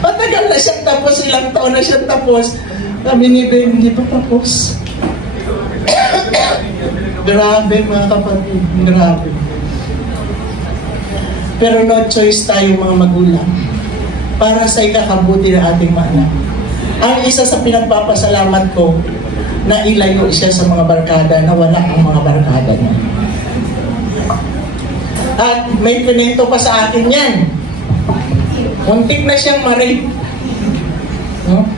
Matagal na siyang tapos, ilang taon na siyang tapos. Kami ni Ben, hindi pa tapos. Grabe mga kapatid, grabe. Pero no choice tayo mga magulang para sa ikakabuti ng ating mga anak. Ang isa sa pinagpapasalamat ko, na ilayo siya sa mga barkada, na wala ang mga barkada niya. At may pinito pa sa akin yan. Muntik na siyang ma-rape. No?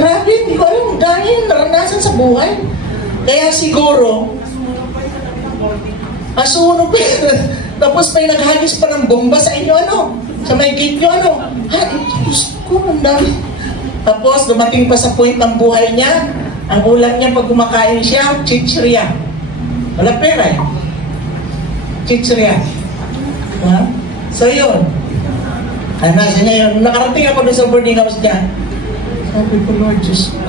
Grabe, hindi ko alam. Dami yung naranasan sa buhay. Kaya siguro, sunog pa. Tapos may naghagis pa ng bomba sa inyo, ano? Sa may gate nyo, ano? Ha, Diyos ko, ang dami. Tapos, dumating pa sa point ng buhay niya, ang ulam niya pag kumakain siya, chichirya. Wala pera eh. Chichirya. Ha? So, yun. Nasa niya yun. Nakarating ako doon sa boarding house niya. Sabi ko, Lord, Diyos ko,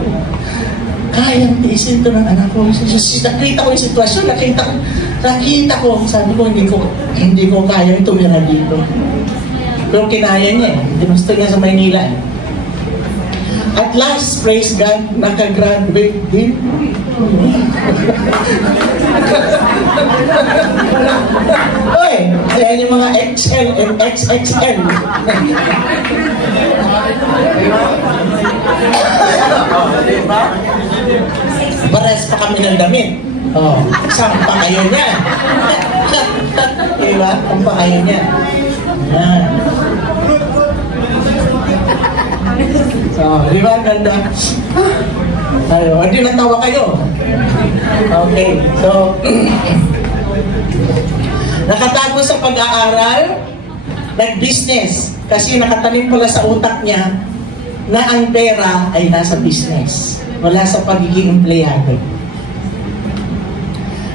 kayang tiisin ito ng anak ko. Nakita ko yung sitwasyon, nakita ko. Sabi ko, hindi ko kaya yung tumira dito. Pero kinaya niya eh. Ginusto niya sa Maynila eh. At last, praise God, nakagraduate din. Oy, ayan yung mga XL and XXL. Pares pa kami ng damit. Oh, saan pa kayo niya? Diba? Saan pa kayo niya? Yan. So, di ba? Ganda. Ayo, hindi natawa kayo. Okay, so nakatapos sa pag-aaral, nag-business. Kasi nakatanim pala sa utak niya na ang pera ay nasa business. Wala sa pagiging empleyado.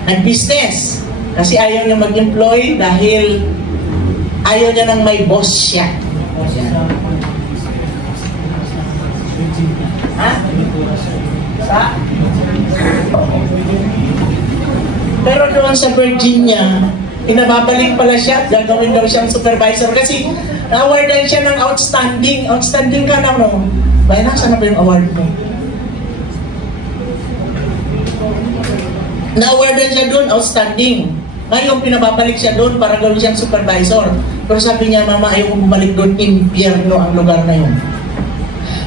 Nag-business. Kasi ayaw niya mag-employ dahil ayaw niya nang may boss siya. Ha? Pero doon sa Virginia, pinababalik pala siya, gagawin daw siyang supervisor kasi na-awardan siya ng outstanding. Outstanding ka na, no? Bayan, nasa na ba yung award mo? Na-awardan siya doon, outstanding. Ngayon, pinababalik siya doon para gawin siyang supervisor. Pero sabi niya, Mama, ayaw ko bumalik doon, impyerno ang lugar na yun.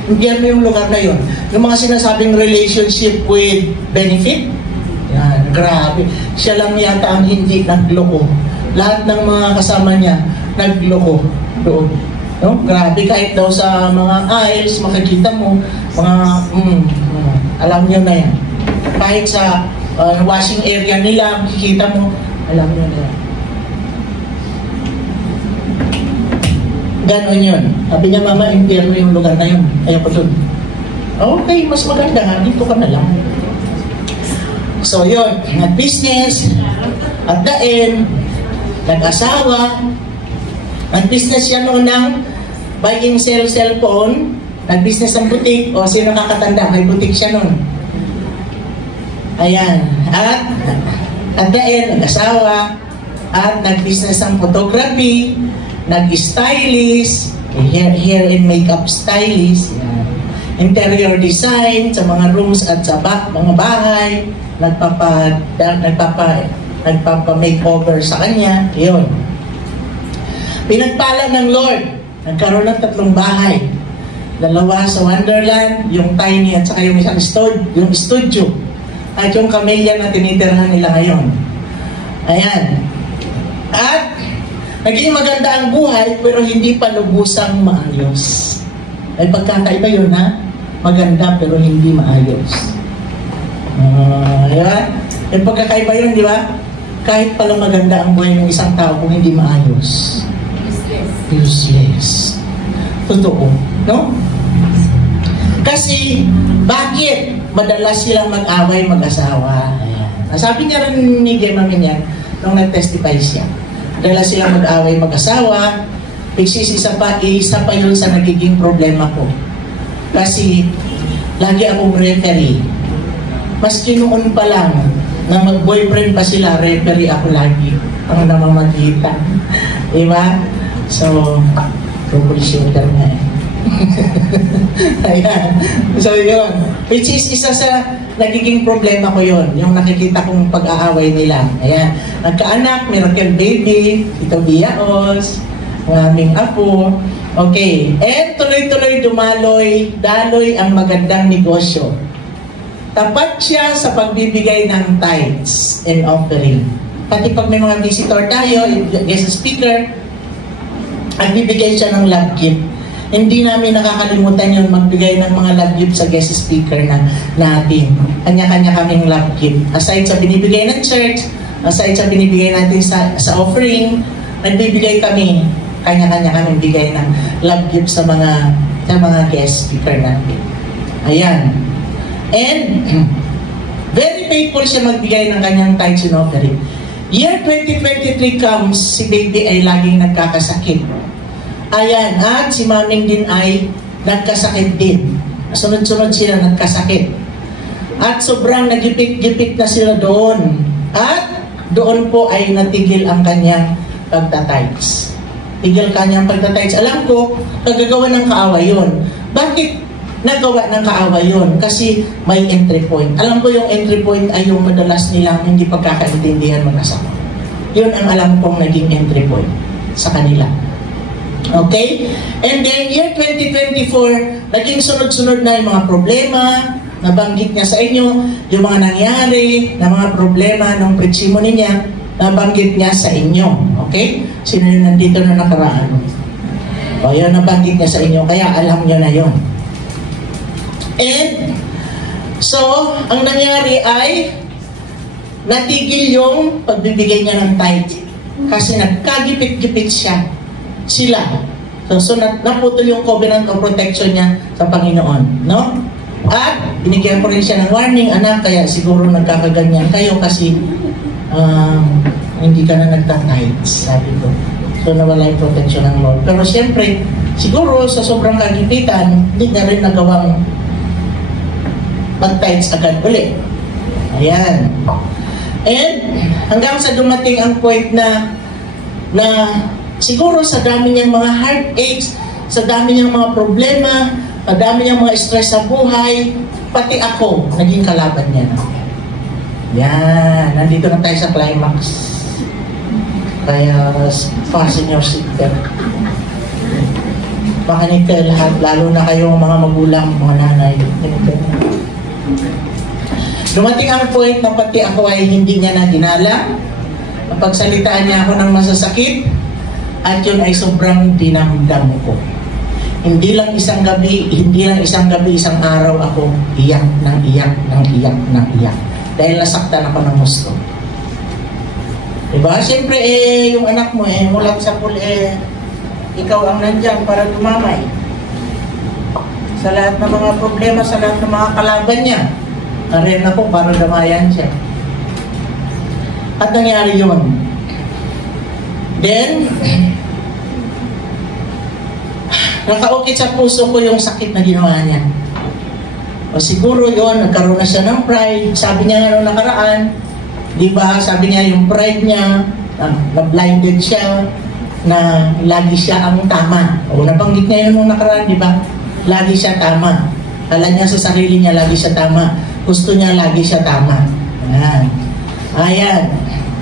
Impyerno yung lugar na yun. Yung mga sinasabing relationship with benefit, yan, grabe. Siya lang yata ang hindi nagloko. Lahat ng mga kasama niya, nagloko doon. No? Grabe, kahit daw sa mga aisles, makikita mo, mga, alam niyo na yan. Kahit sa washing area nila, makikita mo, alam niyo na yan. Ganon yun. Sabi niya, Mama, impyerno yung lugar na yun. Ayaw ko doon. Okay, mas maganda nga. Dito ka na lang. So yun, nag-business. At the end, nag-asawa. Nag-business siya noon ng buying sell cellphone. Nag-business ang butik. O sino kakatanda? May butik siya noon. Ayan. At the end, nag-asawa. At nag-business ang photography. Nag-stylist, hair and makeup stylist, interior design sa mga rooms at sa mga bahay, nagpapa-makeover sa kanya, yun. Pinagpala ng Lord, nagkaroon ng 3 bahay. 2 sa Wonderland, yung tiny at saka yung isang studio, at yung camellia na tinitirhan nila ngayon. Ayan. At naging maganda ang buhay, pero hindi pa lubusang maayos. Ay pagkakaiba yun, ha? Maganda, pero hindi maayos. Ayan. Yung pagkakaiba yun, di ba? Kahit pala maganda ang buhay ng isang tao kung hindi maayos. Useless. Totoo. No? Kasi, bakit madalas silang mag-away, mag-asawa? Ayan. Sabi niya rin ni Gemma Minyan, nung nag-testify siya. Dala silang mag-away mag-asawa, isa pa yun sa nagiging problema ko. Kasi, lagi akong referee. Maski noon pa lang, na mag-boyfriend pa sila, referee ako lagi. Ang namamagitan. Diba? So, troubleshooter nga eh. Ayan. So, yun. Which is isa sa nagiging problema ko yun. Yung nakikita kong pag-aaway nila. Ayan. Nagkaanak, miracle baby, ito Biaos, ang aming apo. Okay. And tuloy-tuloy daloy ang magandang negosyo. Tapat siya sa pagbibigay ng tithes and offering. Pati pag may mga visitor tayo, guest speaker, nagbibigay siya ng love gift. hindi namin nakakalimutan yun, magbigay ng mga love gift sa guest speaker natin. Kanya-kanya kaming love gift. Aside sa binibigay ng church, aside sa binibigay natin sa offering, nagbibigay kami, kanya-kanya kaming bigay ng love gift sa mga guest speaker natin. Ayan. And very faithful siya magbigay ng kanyang tithes and offering. Year 2023 comes, si baby ay laging nagkakasakit. Ayan, at si maming din ay nagkasakit din. Sunod-sunod sila nagkasakit. At sobrang nagipit-gipit na sila doon. At doon po ay natigil ang kanyang pagtatights. Tigil kanyang pagtatights. Alam ko, nagagawa ng kaaway yun. Bakit nagawa ng kaaway yun? Kasi may entry point. Alam ko yung entry point ay yung madalas nilang hindi pagkakaintindihan mag-asawa. Yun ang alam kong naging entry point sa kanila. Okay? And then, year 2024, naging sunod-sunod na yung mga problema, nabanggit niya sa inyo, yung mga nangyari, na mga problema ng preachimony niya, nabanggit niya sa inyo. Okay? Sino yung nandito na nakaraan? O, yun, nabanggit niya sa inyo, kaya alam niyo na yun. And, so, ang nangyari ay, natigil yung pagbibigay niya ng tithe. Kasi nagkagipit-gipit sila. So naputol yung covenant of protection niya sa Panginoon. No? At, binigyan ko rin siya ng warning, anak, kaya siguro nagkakaganyan kayo kasi hindi ka na nagtatights, sabi ko. So, nawala yung protection ng Lord. Pero siyempre, siguro sa sobrang kagipitan, hindi na rin nagawang mag-tights agad ulit. Ayan. And hanggang sa dumating ang point na siguro sa dami niyang mga heartaches, sa dami niyang mga problema, sa dami niyang mga stress sa buhay, pati ako, naging kalaban niya. Yan. Nandito na tayo sa climax. Kaya fasten your seatbelt. Makinig kayo lahat, lalo na kayo mga magulang, mga nanay. Dumating ang point na pati ako ay hindi niya na ginala. Napagsalitaan niya ako ng masasakit at yun ay sobrang dinamdam ko. Hindi lang isang gabi, isang araw ako iyak ng iyak. Dahil nasaktan ako ng gusto. Diba? Siyempre, yung anak mo, mula sa pool, ikaw ang nandyan para tumamay. Sa lahat ng mga problema, sa lahat ng mga kalaban niya. Narin ako para damayan siya. At nangyari yun. Then, nakaukit sa puso ko yung sakit na ginawa niya. O siguro yun, nagkaroon na siya ng pride. Sabi niya nga nung nakaraan, di ba, sabi niya yung pride niya, na-blinded siya, na lagi siya ang tama. O nabanggit niya yun nung nakaraan, di ba? Lagi siya tama. Kala niya sa sarili niya, lagi siya tama. Gusto niya lagi siya tama. Ayan.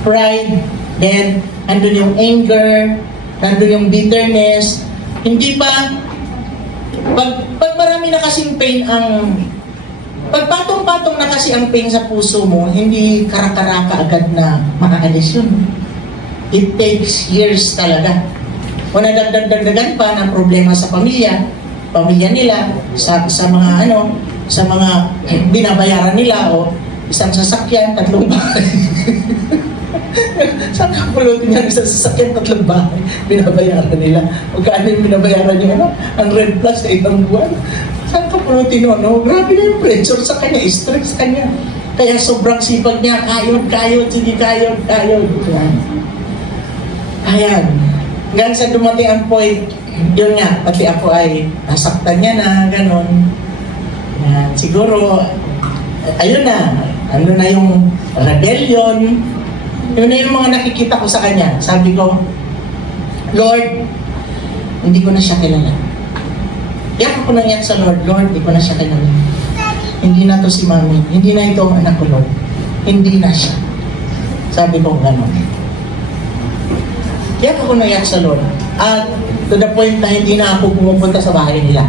Pride. Then, andun yung anger. Andun yung bitterness. Hindi pa, pag marami na kasing pain ang, pag patong-patong na kasi ang pain sa puso mo, hindi karaka-raka agad na makakalis yun. It takes years talaga. O nadagdagan pa ng problema sa pamilya nila, sa mga sa mga binabayaran nila o isang sasakyan, 3 bahay. Saan ka pulutin niya isang sasakyan, 3 bahay binabayaran nila? O kaano yung binabayaran niyo? Ang red plus sa ibang buwan. Saan ka pulutin yun? Grabe na yung pressure sa kanya, stress kanya. Kaya sobrang sipag niya, kayod, sige kayod. Ayan. Hanggang sa dumating ang point, yun nga, pati ako ay nasaktan niya na, ganon. Yan, siguro, ayun na, ano na yung rebellion, yun na yung mga nakikita ko sa kanya. Sabi ko, Lord, hindi ko na siya kilala. Yak ako nang yak sa Lord, hindi ko na siya kilala. Hindi na to si Mami, hindi na ito ang anak ko, Lord. Hindi na siya. Sabi ko gano'n. Yak ako nang yak sa Lord. At to the point na hindi na ako pumupunta sa bahay nila.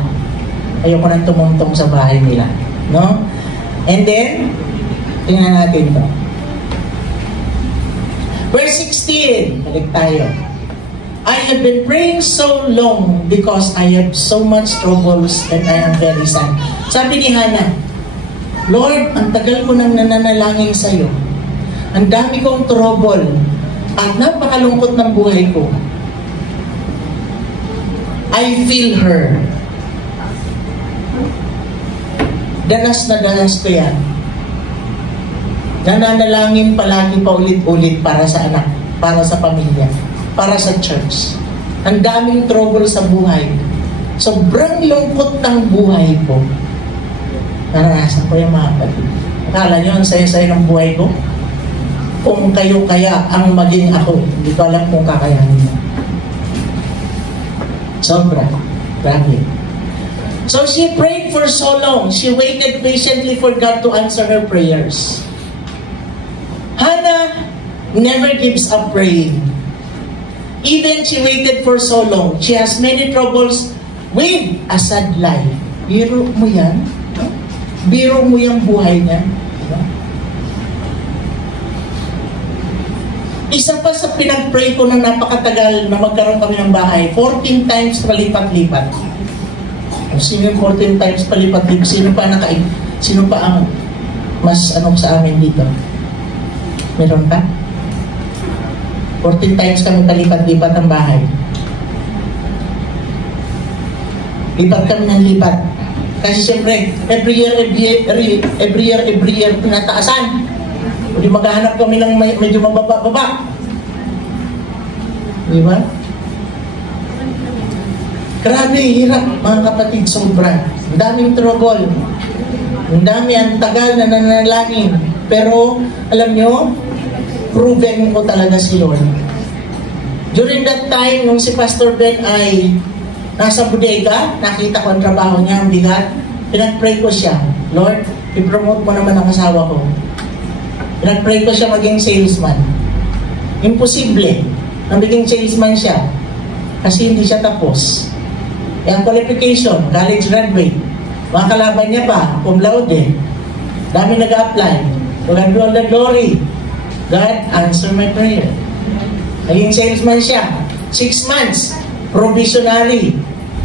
Ayoko nang tumungtong sa bahay nila. No? And then, tingnan natin ito. Verse 16. Balik tayo. I have been praying so long because I have so much troubles and I am very sad. Sabi ni Hannah, Lord, ang tagal ko nang nananalangin sa iyo. Ang dami kong trouble at napakalungkot ng buhay ko. I feel her. Danas na danas ko yan. Nananalangin palagi pa ulit-ulit para sa anak, para sa pamilya, para sa church. Ang daming trouble sa buhay. Sobrang lungkot ng buhay ko. Naranasan ko yung mga kapatid. Akala nyo ang saya-saya ng buhay ko? Kung kayo kaya ang maging ako, hindi ko alam kung kakayanin mo. Sobra. Grabe. So she prayed for so long. She waited patiently for God to answer her prayers. Hannah never gives up praying. Even she waited for so long. She has many troubles with a sad life. Biro mo yan? Biro mo yung buhay niya? Isa pa sa pinag-pray ko ng napakatagal na magkaroon kami ng bahay, 14 times palipat-lipat. Sino yung 14 times palipat-lipat? Sino pa ang mas sa amin dito? Meron pa? 14 times kami palipat-lipat ang bahay. Lipat kami ng lipat. Kasi siyempre, every year, tinataasan. Hindi maghahanap kami ng medyo mababa-baba. Di ba? Grabe, hirap mga kapatid, sobra. Ang daming trouble. Ang dami, ang tagal na nanalangin. Pero, alam nyo, proven ko talaga si Lord. During that time, nung si Pastor Ben ay nasa bodega, nakita ko ang trabaho niya, ang bigat, pinag-pray ko siya, Lord, i-promote mo naman ang asawa ko. Pinag-pray ko siya maging salesman. Imposible na maging salesman siya kasi hindi siya tapos. Ang qualification, college graduate. Mga kalaban niya pa, cum laude. Dami nag-a-apply. To God be all the glory. God answer my prayer. Naging salesman siya. 6 months, provisionary.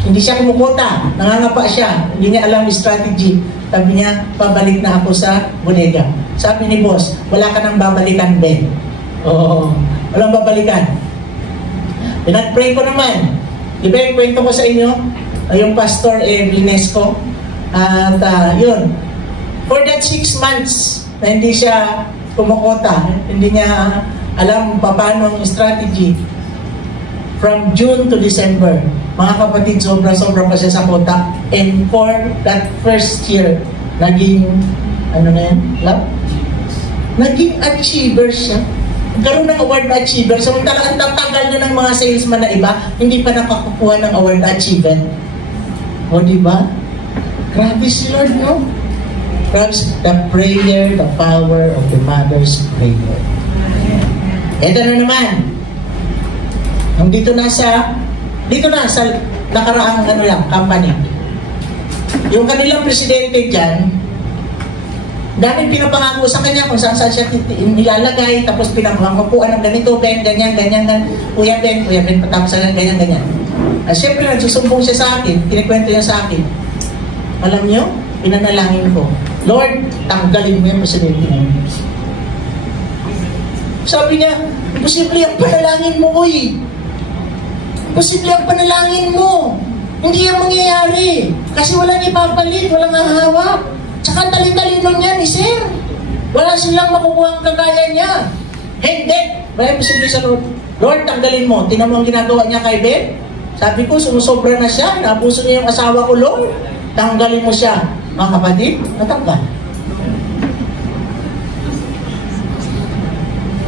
Hindi siya kumukuta. Nangangapa siya. Hindi niya alam yung strategy. Sabi niya, pabalik na ako sa bodega. Sabi ni boss, wala ka nang babalikan, Ben. Oo, walang babalikan. Pinag-pray ko naman. Di ba yung kwento ko sa inyo? Yung pastor Linesco. At yun. For that 6 months na hindi siya kumukota, hindi niya alam paano ang strategy. From June to December, mga kapatid, sobra-sobra pa siya sa kota. And for that first year, naging, naging achiever siya. Nagkaroon ng award na achiever. Samantala, ang tatagal na ng mga salesman na iba, hindi pa nakakukuha ng award na achiever. O, diba? Grabe si Lord, no? Perhaps the prayer, the power of the mother's prayer. Ito na naman. Dito na sa nakaraang company. Yung kanilang presidente dyan, daming pinapangako sa kanya kung saan siya nilalagay, tapos pinapangkupuan ng ganito, Ben, ganyan, Kuya Ben, patapos sa ganyan. At syempre, nagsusumbong siya sa akin, kinikwento niya sa akin. Alam niyo, pinanalangin ko, Lord, tanggalin mo yung presidente niya. Sabi niya, imposible ang panalangin mo, uy. Imposible ang panalangin mo. Hindi yan mangyayari. Kasi walang ipapalit, walang hahawak. Tsaka tali-talino niya ni Sir. Wala silang makukuha ang kagaya niya. Hindi. May imposible sa Lord. Lord, tanggalin mo. Tinan mo ang ginagawa niya kay Ben. Sabi ko, sumusobra na siya. Naabuso niya yung asawa ko, Lord. Tanggalin mo siya. Mga kapatid, natanggal.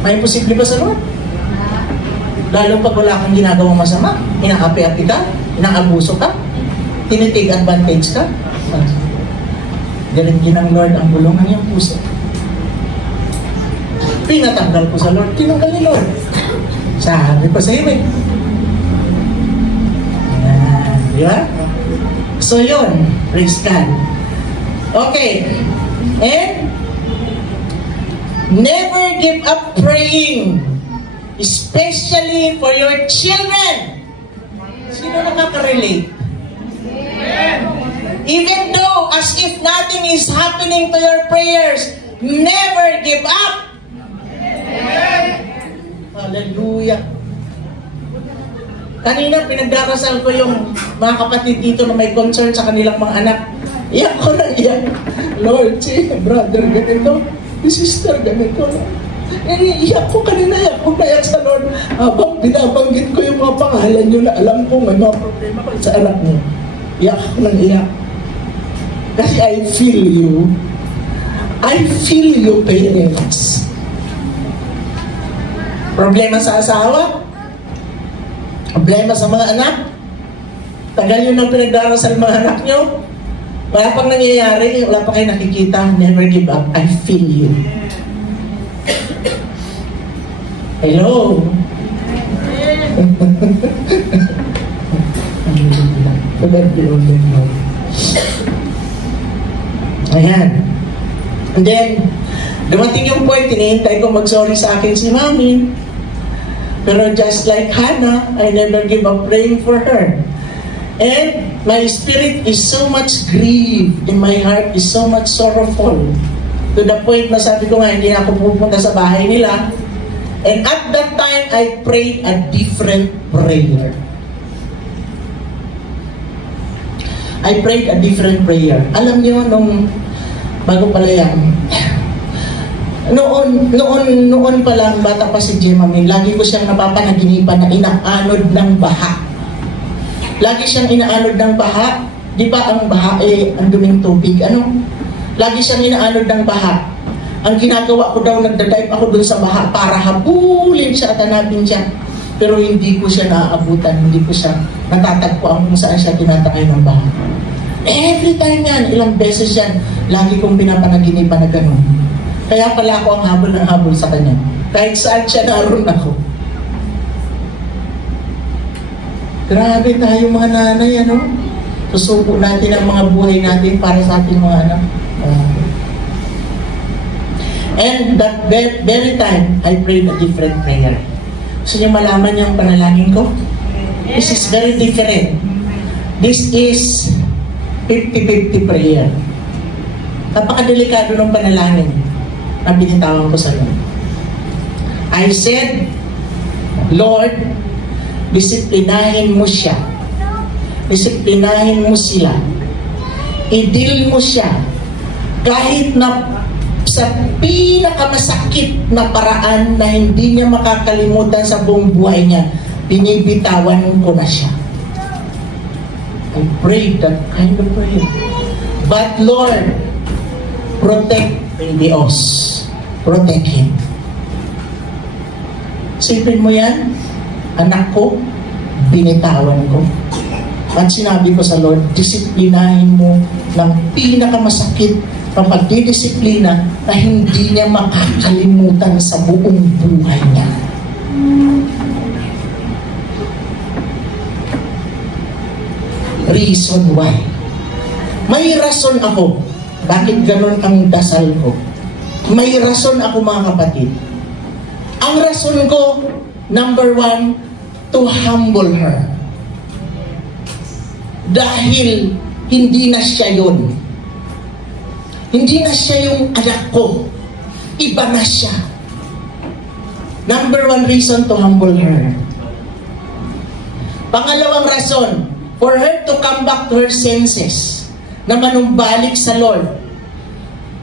May imposible ba sa Lord? Lalo pag wala kang ginagawang masama, inaapi-api ka, inaabuso ka, tinitig advantage ka. Galing ng Lord ang bulungan niyang puso. Pinatanggal ko sa Lord, tinanggal ni Lord. Sabi pa sa iyo eh. Di ba? So yun, praise God. Okay. And never give up praying, especially for your children. relate. Even though as if nothing is happening to your prayers, never give up. Hallelujah. Kanina pinagdarasal ko yung mga kapatid dito na may concern sa kanilang mga anak. Iyak ko na iyak. Lord, si brother ganito, si sister ganito. Iyak ko kanina, iyak ko na iyak sa Lord. Habang binabanggit ko yung mga pangalan nyo na alam ko may mga problema ko sa anak mo. Iyak ko na iyak. Kasi I feel you. I feel you, parents. Problema sa asawa? Problema sa mga anak? Tagal yun ang pinagdarasal mga anak nyo? Wala pang nangyayari, wala pa kayo nakikita. Never give up. I feel you. Hello? Ayan. And then, dumating yung point, hinihintay ko mag-sorry sa akin si Mami. Pero just like Hannah, I never give up praying for her. And my spirit is so much grieved, and my heart is so much sorrowful. To the point na sabi ko nga, hindi na ako pupunta sa bahay nila. And at that time, I prayed a different prayer. I prayed a different prayer. Alam niyo, nung bago pala yan, noon pa lang, bata pa si Gemma Min, lagi ko siyang napapanaginipan na inaanod ng baha. Lagi siyang inaanod ng baha. Di ba ang baha ang duming tubig? Lagi siyang inaanod ng baha. Ang ginagawa ko daw, nagdadive ako dun sa baha para habulin siya at hanapin siya. Pero hindi ko siya naaabutan, hindi ko siya natatagpuan kung saan siya tinatakay ng baha. Every time yan, ilang beses yan, lagi kong pinapanaginipan na gano'n. Kaya pala ako ang habol ng habol sa kanya. Kahit saan siya naroon ako. Grabe tayo mga nanay, Susuko natin ang mga buhay natin para sa ating mga anak. And that very time, I prayed a different prayer. Gusto niyo malaman yung panalangin ko? This is very different. This is 50-50 prayer. Napakadelikado ng panalangin na binitawan ko sa Lord. I said, Lord, disiplinahin mo siya. Disiplinahin mo sila. I-deal mo siya. Kahit na sa pinakamasakit na paraan na hindi niya makakalimutan sa buong buhay niya, binibitawan ko na siya. I prayed that kind of prayer. But Lord, protect Baby Os. Protect him. Sipin mo yan, anak ko, binitawan ko. At sinabi ko sa Lord, disiplinahin mo ng pinakamasakit na pagdidisiplina na hindi niya makakalimutan sa buong buhay niya. Reason why? May rason ako. Bakit ganun ang dasal ko? May rason ako mga kapatid. Ang rason ko, number 1, to humble her. Dahil hindi na siya yun. Hindi na siya yung anak ko. Iba na siya. Number 1 reason to humble her. Pangalawang rason, for her to come back to her senses, na manumbalik sa Lord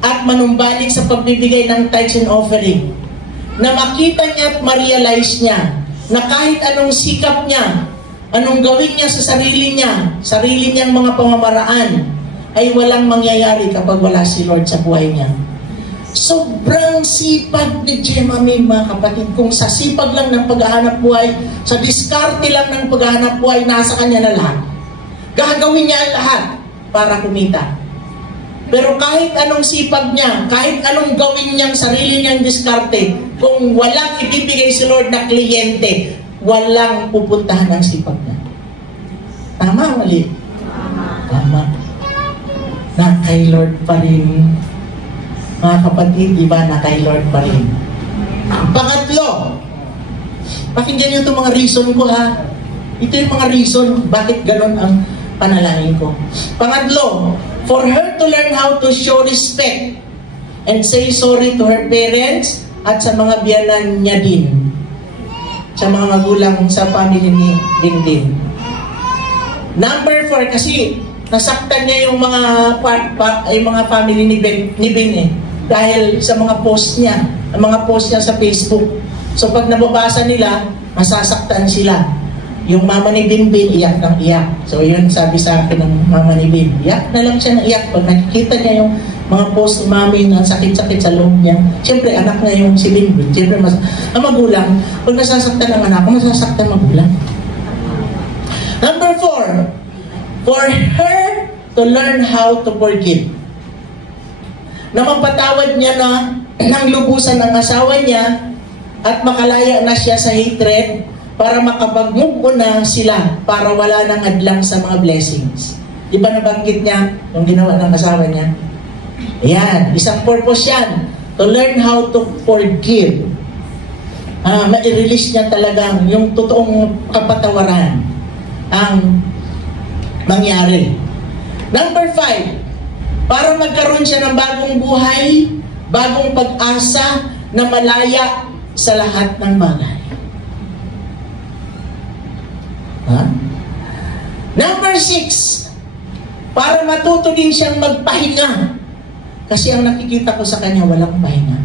at manumbalik sa pagbibigay ng tithes and offering, na makita niya at ma-realize niya na kahit anong sikap niya, anong gawin niya sa sarili niyang mga pamamaraan, ay walang mangyayari kapag wala si Lord sa buhay niya. Sobrang sipag ni Gemma Min, mga kapatid. Kung sa sipag lang ng paghahanap buhay, sa diskarte lang ng paghahanap buhay, nasa kanya na lahat. Gagawin niya ang lahat para kumita. Pero kahit anong sipag niya, kahit anong gawin niyang sarili niyang diskarte, kung walang ibibigay si Lord na kliyente, walang pupuntahan ang sipag niya. Tama, mali? Tama. Na kay Lord pa rin. Mga kapatid, iba na kay Lord pa rin. Pangatlo, pakinggan niyo itong mga reason ko ha. Ito yung mga reason bakit ganon ang panalangin ko. Pangatlo, for her to learn how to show respect and say sorry to her parents at sa mga biyanan niya din. Sa mga magulang sa family ni Dingding. Number 4, kasi nasaktan niya yung mga family ni Ben eh. Dahil sa mga post niya, ang mga post niya sa Facebook. So pag nababasa nila, masasaktan sila. Yung mama ni Binbin, iyak ng iyak. So yun sabi sa akin ng mama ni Bin. Iyak na lang siya ng iyak. Pag nakikita niya yung mga post ni mami na sakit-sakit sa loob niya, siyempre anak na yung si Binbin. Siyempre ang magulang, pag nasasaktan ng anak, masasaktan magulang. Number 4, for her to learn how to forgive. Na mapatawad niya na ng lubusan ng asawa niya at makalaya na siya sa hatred para makapag-move on na sila para wala nang hadlang sa mga blessings. Di ba nabanggit niya yung ginawa ng asawa niya? Ayan, isang purpose yan. To learn how to forgive. Ma-release niya talagang yung totoong kapatawaran ang mangyari. Number 5, para magkaroon siya ng bagong buhay, bagong pag-asa na malaya sa lahat ng bagay. Number 6, para matuto din siyang magpahinga. Kasi ang nakikita ko sa kanya, walang pahinga.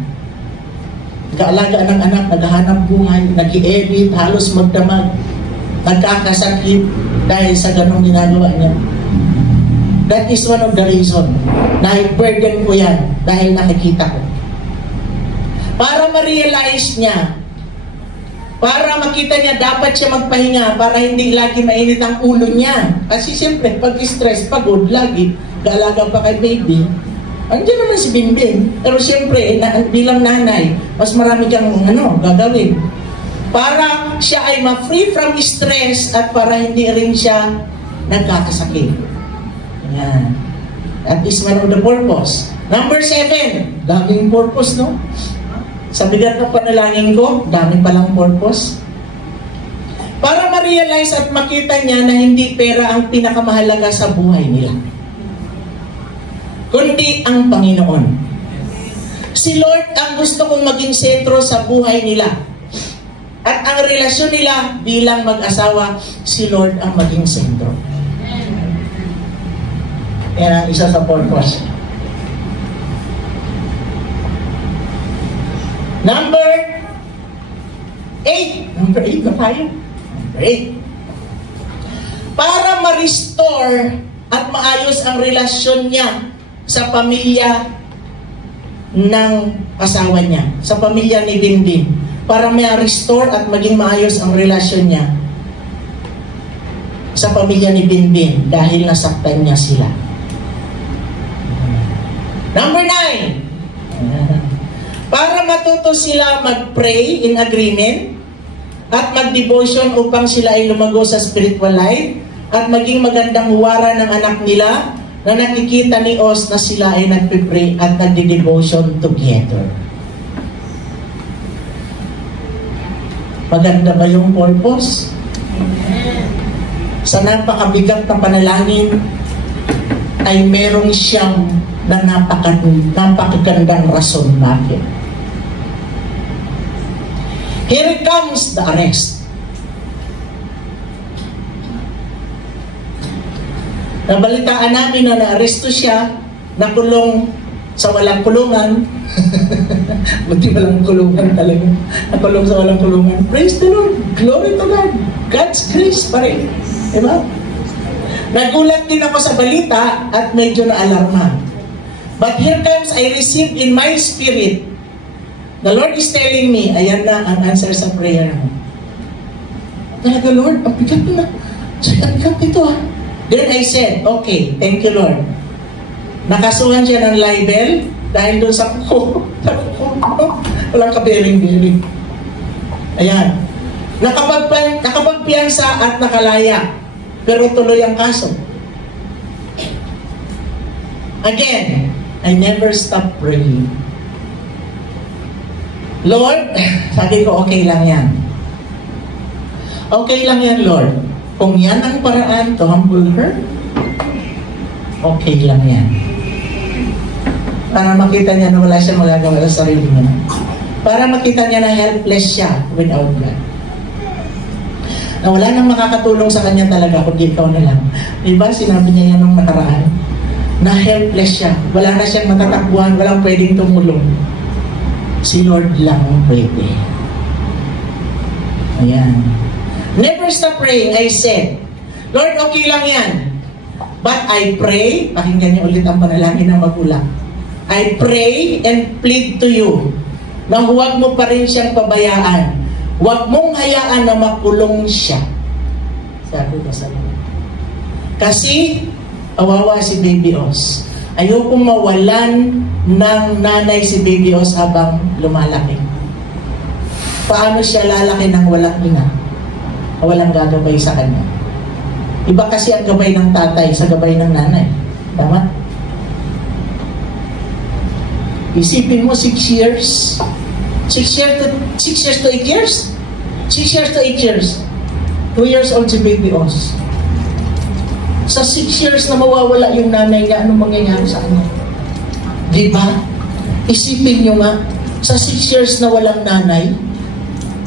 Nag-aalaga ng anak, naghahanap buhay, nag-i-edit, halos magdamag, nagkakasakit dahil sa ganong ginagawa niya. That is one of the reason na i-burden ko yan dahil nakikita ko. Para ma-realize niya, para makita niya dapat siya magpahinga para hindi lagi mainit ang ulo niya. Kasi siyempre, pag stress, pagod, lagi, gaalaga pa kay baby, andiyan naman si Binbin. Pero siyempre, bilang nanay, mas marami kang gagawin. Para siya ay ma-free from stress at para hindi rin siya nagkakasakit. Yan. That is one of the purpose. Number 7, daming purpose, no? Sa bigat ng panalangin ko, dami palang purpose. Para ma-realize at makita niya na hindi pera ang pinakamahalaga sa buhay nila, kundi ang Panginoon. Si Lord ang gusto kong maging sentro sa buhay nila. At ang relasyon nila bilang mag-asawa, si Lord ang maging sentro. Yan ang isa sa purpose. Number 8. Number 8 na tayo. Number 8. Para ma-restore at maayos ang relasyon niya sa pamilya ng asawa niya, sa pamilya ni Binbin. Para ma-restore at maging maayos ang relasyon niya sa pamilya ni Binbin dahil nasaktan niya sila. Number 9. Para matuto sila mag-pray in agreement at mag-devotion upang sila ay lumago sa spiritual life at maging magandang huwara ng anak nila na nakikita ni Os na sila ay nagpipray at nagdi-devotion together. Maganda ba yung purpose? Sa napakabigat na panalangin ay merong siyang na napakagandang rason bakit. Here comes the arrest. Nabalitaan namin na naaresto siya, nakulong sa walang kulungan. Buti walang kulungan talaga. Nakulong sa walang kulungan. Praise the Lord. Glory to God. God's grace pa rin. Diba? Nagulat din ako sa balita at medyo na-alarma. But here comes, I received in my spirit. The Lord is telling me, ayan na ang answer sa prayer mo. Talaga, Lord, ang bigat na. Ang bigat nito, ha? Then I said, okay, thank you, Lord. Nakasuhan siya ng libel dahil doon sa kuko. Walang kabering-bering. Ayan. Nakapagpiyansa at nakalaya. Pero tuloy ang kaso. Again, I never stop praying. Lord, sabi ko, okay lang yan. Okay lang yan, Lord. Kung yan ang paraan to humble her, okay lang yan. Para makita niya na wala siya magagawa sa sarili niya. Para makita niya na helpless siya without God. Na wala nang makakatulong sa kanya talaga kundi ikaw na lang. Diba sinabi niya yan nung nakaraan? Na helpless siya. Wala na siyang matatakbuhan, walang pwedeng tumulong. Si Lord lang ang pwede. Ayan. Never stop praying, I said. Lord, okay lang yan. But I pray, pakinggan niyo ulit ang panalangin ng magulang. I pray and plead to you na huwag mo pa rin siyang pabayaan. Huwag mong hayaan na makulong siya. Sabi ko sa Lord. Kasi, awawa si Baby Os. Ayokong mawalan ng nanay si Baby Os habang lumalaki. Paano siya lalaki ng walang ina? Walang gagabay sa kanya. Iba kasi ang gabay ng tatay sa gabay ng nanay. Tama? Isipin mo 6 years. 6 years to 8 years? 6 years to 8 years. 2 years old si Baby Os. Sa 6 years na mawawala yung nanay niya, anong mangyayari sa kanya? Diba? Isipin nyo nga, sa 6 years na walang nanay,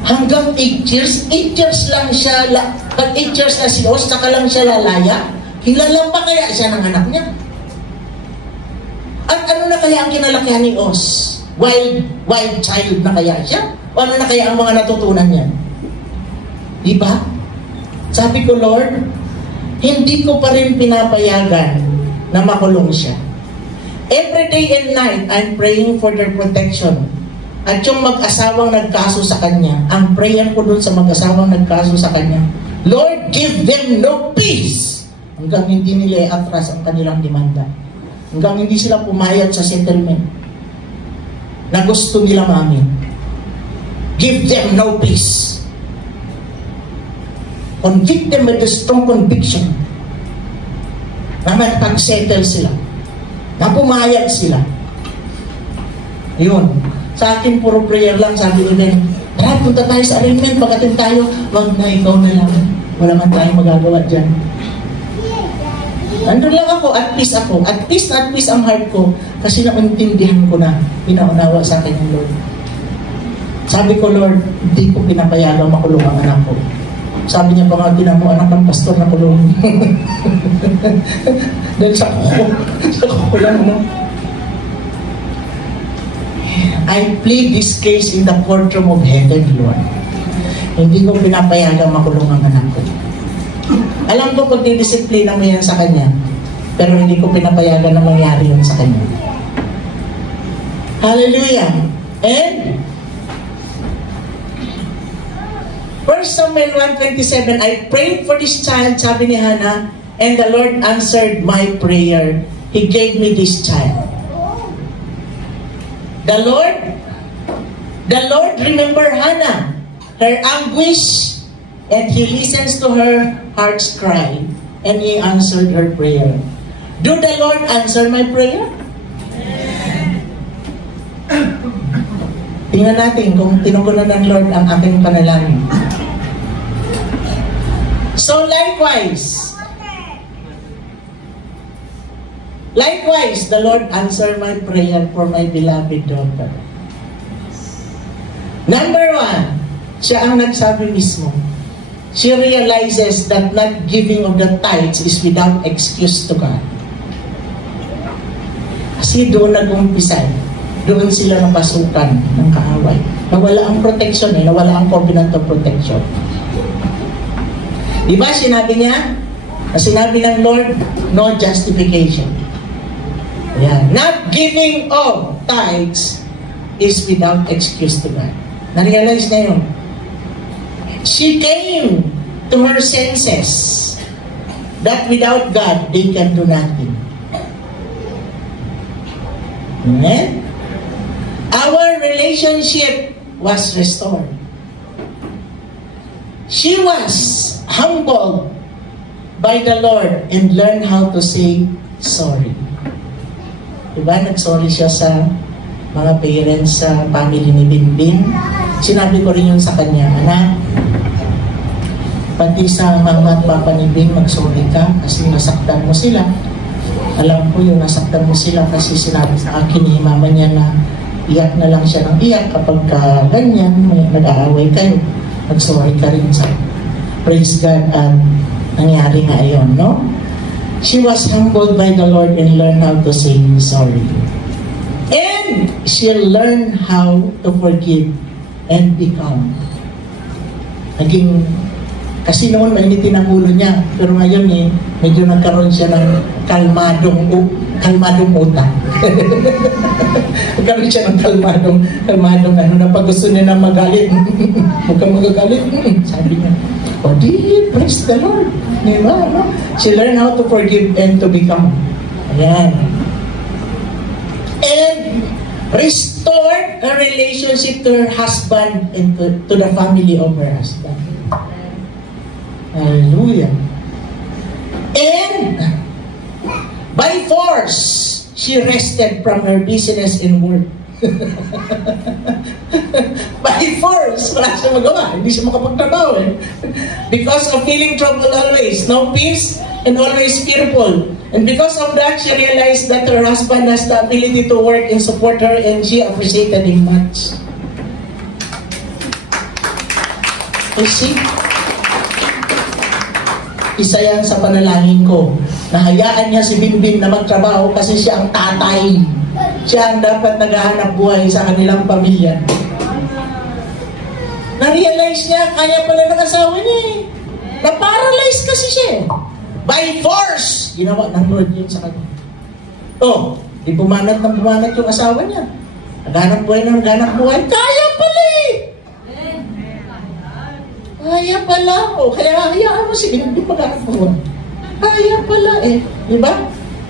hanggang 8 years lang siya, pag 8 years na si Os, saka lang siya lalaya, kilala pa kaya siya ng anak niya? At ano na kaya ang kinalakihan ni Os? Wild child na kaya siya? O ano na kaya ang mga natutunan niya? Diba? Sabi ko, Lord, hindi ko pa rin pinapayagan na makulong siya. Every day and night, I'm praying for their protection. At yung mag-asawang nagkaso sa kanya, ang prayer ko dun sa mag-asawang nagkaso sa kanya, Lord, give them no peace. Hanggang hindi nila i-atras ang kanilang demanda. Hanggang hindi sila pumayag sa settlement na gusto nila maamin. Give them no peace. Convict them with a strong conviction na magpag-settle sila. Na pumayag sila. Yun. Sa akin, puro prayer lang. Sabi ko din, tara, punta tayo sa arraignment. Pagdating tayo, wag na, ikaw na lang. Wala man tayong magagawa dyan. Nandun lang ako, at peace ako. At peace ang heart ko. Kasi nauntindihan ko na, pinaunawa sa akin yung Lord. Sabi ko, Lord, hindi ko pinapayagang makulong ang anak ko. Sabi niya pa nga, tinan mo, anak ng pastor na kulong. Dahil sa kuko lang, no? I plead this case in the courtroom of heaven, Lord. Hindi ko pinapayagang makulong ang anak ko. Alam ko pag didisiplina mo yan sa kanya, pero hindi ko pinapayagan na mangyari yun sa kanya. Hallelujah! And 1 Samuel 1:27, I prayed for this child, sabi ni Hannah, and the Lord answered my prayer. He gave me this child. The Lord remember Hannah, her anguish, and He listens to her heart's cry, and He answered her prayer. Do the Lord answer my prayer? Tingnan natin kung tinugunan ng Lord ang aking panalangin. So likewise, the Lord answered my prayer for my beloved daughter. Number 1, siya ang nagsabi mismo. She realizes that not giving of the tithes is without excuse to God. Kasi doon nag-umpisa. Doon sila napasukan ng kaaway. Nawala ang protection nawala ang covenant of protection. Diba sinabi niya? Sinabi ng Lord, no justification. Yeah. Not giving of tithes is without excuse to God. Na-realize na yun. She came to her senses that without God, they can do nothing. Amen? Our relationship was restored. She was humbled by the Lord and learned how to say sorry. Diba? Nag-sorry siya sa mga parents sa family ni Binbin. Sinabi ko rin yun sa kanya, anak, Pati sa mama at papa ni Ben, mag-sorry ka kasi nasaktan mo sila. Alam ko yung nasaktan mo sila kasi sinabi sa akin ni mama niya na iyak na lang siya ng iyak kapag ganyan, nag-aaway kayo. Mag-sorry ka rin sa praise God at nangyari nga yun, no? She was humbled by the Lord and learned how to say sorry. And she learned how to forgive and become. Kasi noon mainitin ang ulo niya, pero ngayon medyo nagkaroon siya ng kalmadong utak. Nagkaroon siya ng kalmadong na pag gusto niya na magalit, huwag kang magagalit, sabi niya, praise the Lord. Diba? No? She learned how to forgive and to become. Ayan. And restored her relationship to her husband and to the family of her husband. Hallelujah. And by force, she rested from her business and work. By force, wala siya magawa. Hindi siya makapagtrabaho. Because of feeling trouble always, no peace, and always fearful. And because of that, she realized that her husband has the ability to work and support her, and she appreciated him much. You see? Isa yan sa panalangin ko. Nahayaan niya si Binbin na magtrabaho kasi siya ang tatay. Siya ang dapat naghahanap buhay sa kanilang pamilya. Na-realize niya, kaya pala ng asawa niya eh. Na-paralyze kasi siya eh. By force! Ginawa ng Lord yun sa kanya. Di bumanat yung asawa niya. Naghanap buhay. Kaya pala eh! Kaya pala. Kaya hayaan mo si Binbin maghanap buhay. Kaya pala eh. Diba?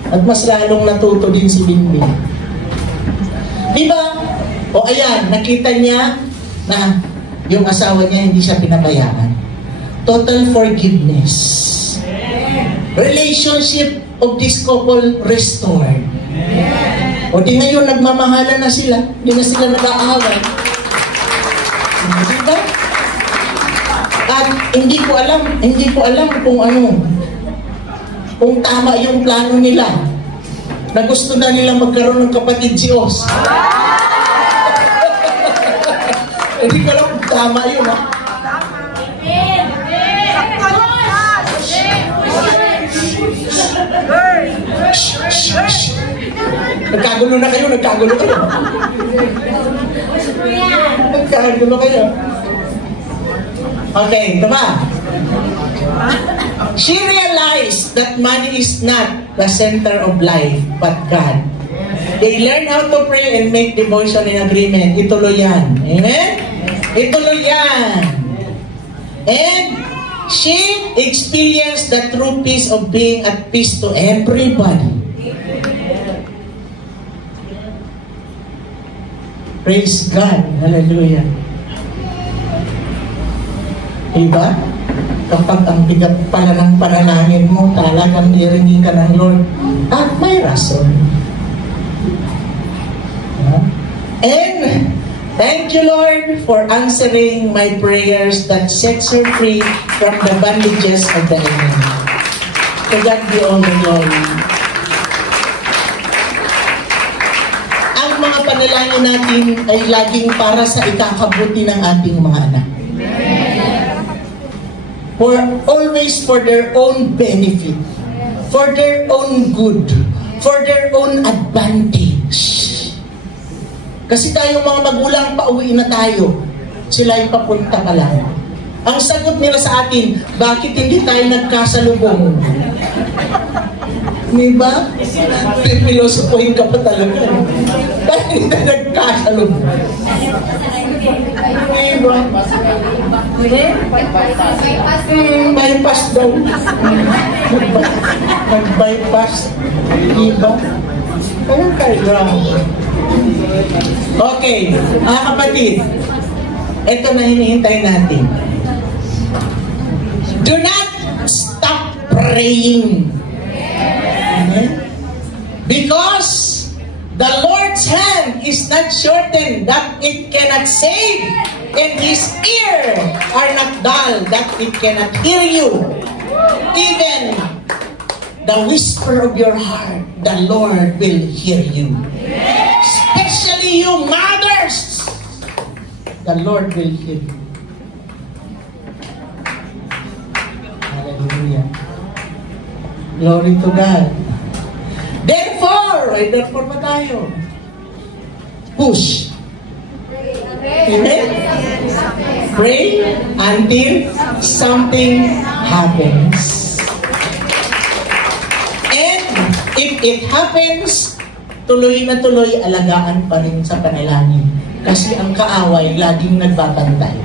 At mas lalong natuto din si Binbin. Diba? Ayan, nakita niya na yung asawa niya hindi siya pinabayaan. Total forgiveness. Relationship of this couple restored. Di ngayon nagmamahalan na sila. Hindi na sila nag-aaway. Diba? At hindi ko alam kung tama yung plano nila na gusto na nilang magkaroon ng kapatid si Os. Hindi ko alam kung tama yun, ha? Nagkagulo kayo. Okay, diba? She realized that money is not the center of life, but God. They learn how to pray and make devotion and agreement. Ituloy yan. Amen? Ituloy yan. And she experienced the true peace of being at peace to everybody. Praise God. Hallelujah. Diba? Kapag ang bigat pala ng panalangin mo, talagang iringin ka ng Lord. At may rason. And thank you, Lord, for answering my prayers that sets her free from the bandages of the enemy. To God be all the glory. Ang mga panalangin natin ay laging para sa ikakabuti ng ating mga anak. Always for their own benefit, for their own good, for their own advantage. Kasi tayo mga magulang, pauwi na tayo. Sila ay papunta pa lang. Ang sagot nila sa atin, bakit hindi tayo nagkasalubong? Diba? Pilosopohin ka pa talaga. Bakit hindi tayo nagkasalubong? Diba? Bypass daw. Nag-bypass. Diba? Anong kaya? Okay. Kapatid, ito na hinihintay natin. Do not stop praying. Amen? Because the Lord's hand is not shortened that it cannot save, and His ear are not dull that it cannot hear you. Even the whisper of your heart, the Lord will hear you. Especially you mothers, the Lord will hear you. Hallelujah. Glory to God. Therefore ba tayo? Push. Amen? Pray until something happens. And if it happens, tuloy na tuloy, alagaan pa rin sa panalangin. Kasi ang kaaway laging nagbabantay.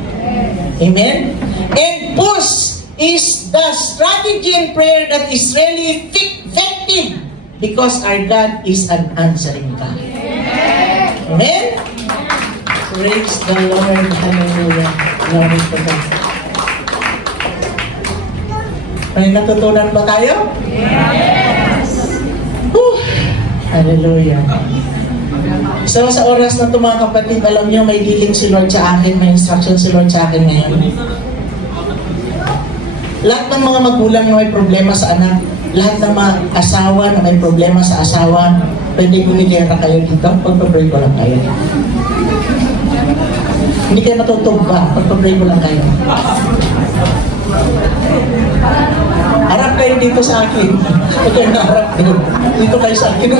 Amen? And push is the strategy in prayer that is really effective because our God is an answering God. Amen? Praise the Lord. Hallelujah. Glory to God. May natutunan ba tayo? Yes! Hallelujah. So sa oras na ito mga kapatid, alam nyo, may leading si Lord sa akin, may instruction si Lord sa akin ngayon. Lahat ng mga magulang na may problema sa anak, lahat ng mga asawa na may problema sa asawa, pwede gumigera kayo dito, pagpapray ko lang kayo. Hindi kayo matutugba, pagpapray ko lang kayo. Harap kayo dito sa akin. Huwag kayo naharap kayo. Dito kayo sa akin.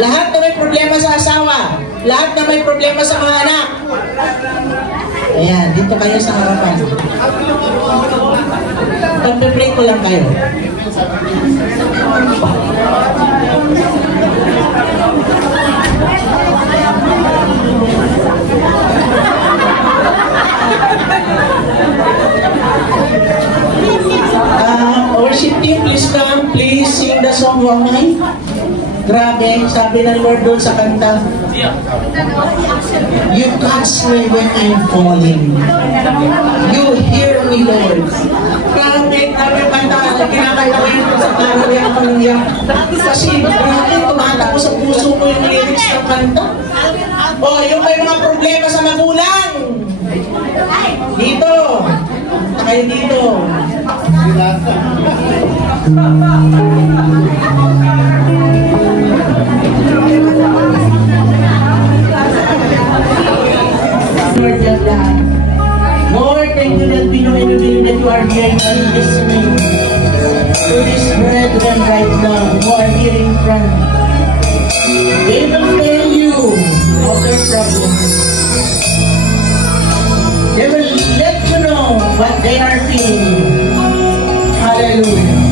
Lahat na may problema sa asawa, lahat na may problema sa mga anak, ayan, dito kayo sa harapan. Pagpe-pray ko lang kayo. Worship team, please come. Please sing the song Wamay. Grabe, sabi ng Lord doon sa kanta, you catch me when I'm falling. You hear me, Lord. Grabe, grabe kanta. Kinakanta ko yun sa karawiang pangyayak. Kasi grabe, tumatakbo sa puso ko yung lyrics ng kanta. O, yung may mga problema sa magulang. Dito. Kayo dito. Lord, thank you that we know and believe that you are hearing and listening to this brethren right now who are here in front. They will tell you of their problems. They will let you know what they are feeling. Hallelujah.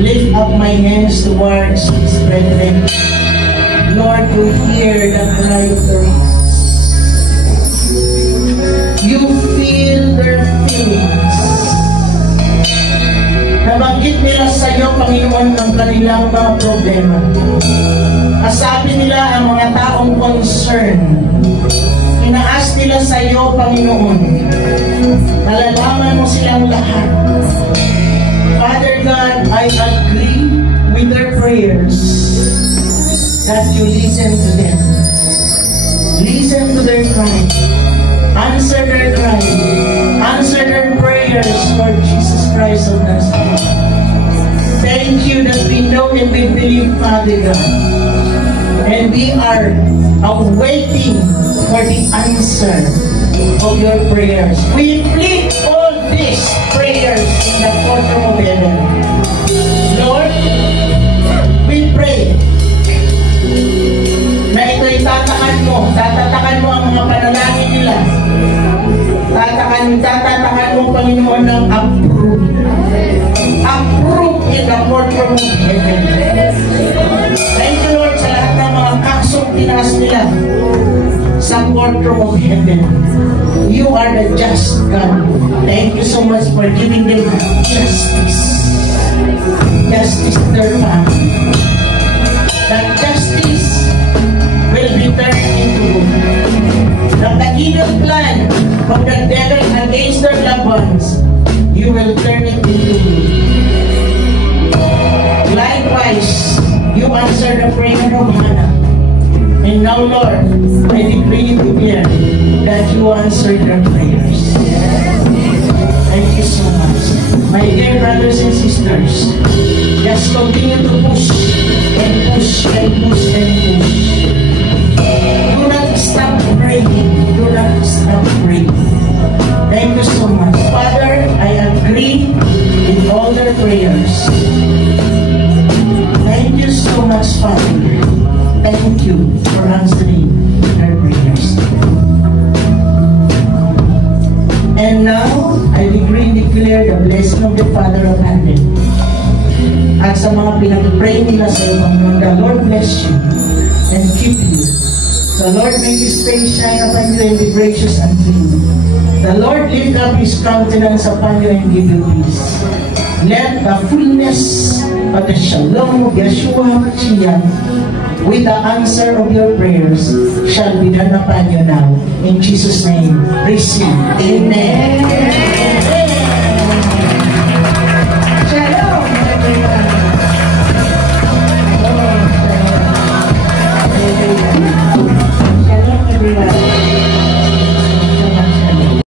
lift up my hands towards His brethren. Lord, you hear the cry of their hearts. You feel their feelings. Nabanggit nila sa iyo, Panginoon, ang kanilang mga problema. Kasabi nila ang mga taong concern. Inaas nila sa iyo, Panginoon. Nalalaman mo silang lahat. Father God, I agree with their prayers that you listen to them. Listen to their cry. Answer their cry. Answer their prayers, Lord Jesus Christ of Nazareth. Thank you that we know and we believe, Father God. And we are awaiting for the answer of your prayers. We plead all these prayers in the courtroom of heaven. Lord, we pray na ito'y tatatakan mo ang mga panalangin nila. Tatatakan mo, Panginoon, ng approve. Approve in the courtroom of heaven. Thank you, Lord, sa lahat ng mga kaksong tinaas nila sa courtroom of heaven. You are the just God. Thank you so much for giving them justice. Justice to their family. That justice will be turned into good. That the evil plan of the devil against their loved ones, you will turn it into good. Likewise, you answer the prayer of Hannah. And now, Lord, I decree and declare that you answer their prayers. Thank you so much. My dear brothers and sisters, just continue to push and push and push and push. Do not stop praying. Do not stop praying. Thank you so much. Father, I agree with all their prayers. Thank you so much, Father. Thank you for answering their prayers. And now, I decree and declare the blessing of the Father of heaven. At sa mga pinag-pray nila sa iyo, the Lord bless you and keep you. The Lord make His face shine upon you and be gracious unto you. The Lord lift up His countenance upon you and give you peace. Let the fullness of the shalom of Yeshua HaMashiach with the answer of your prayers shall be done upon you now. In Jesus' name, receive. Amen.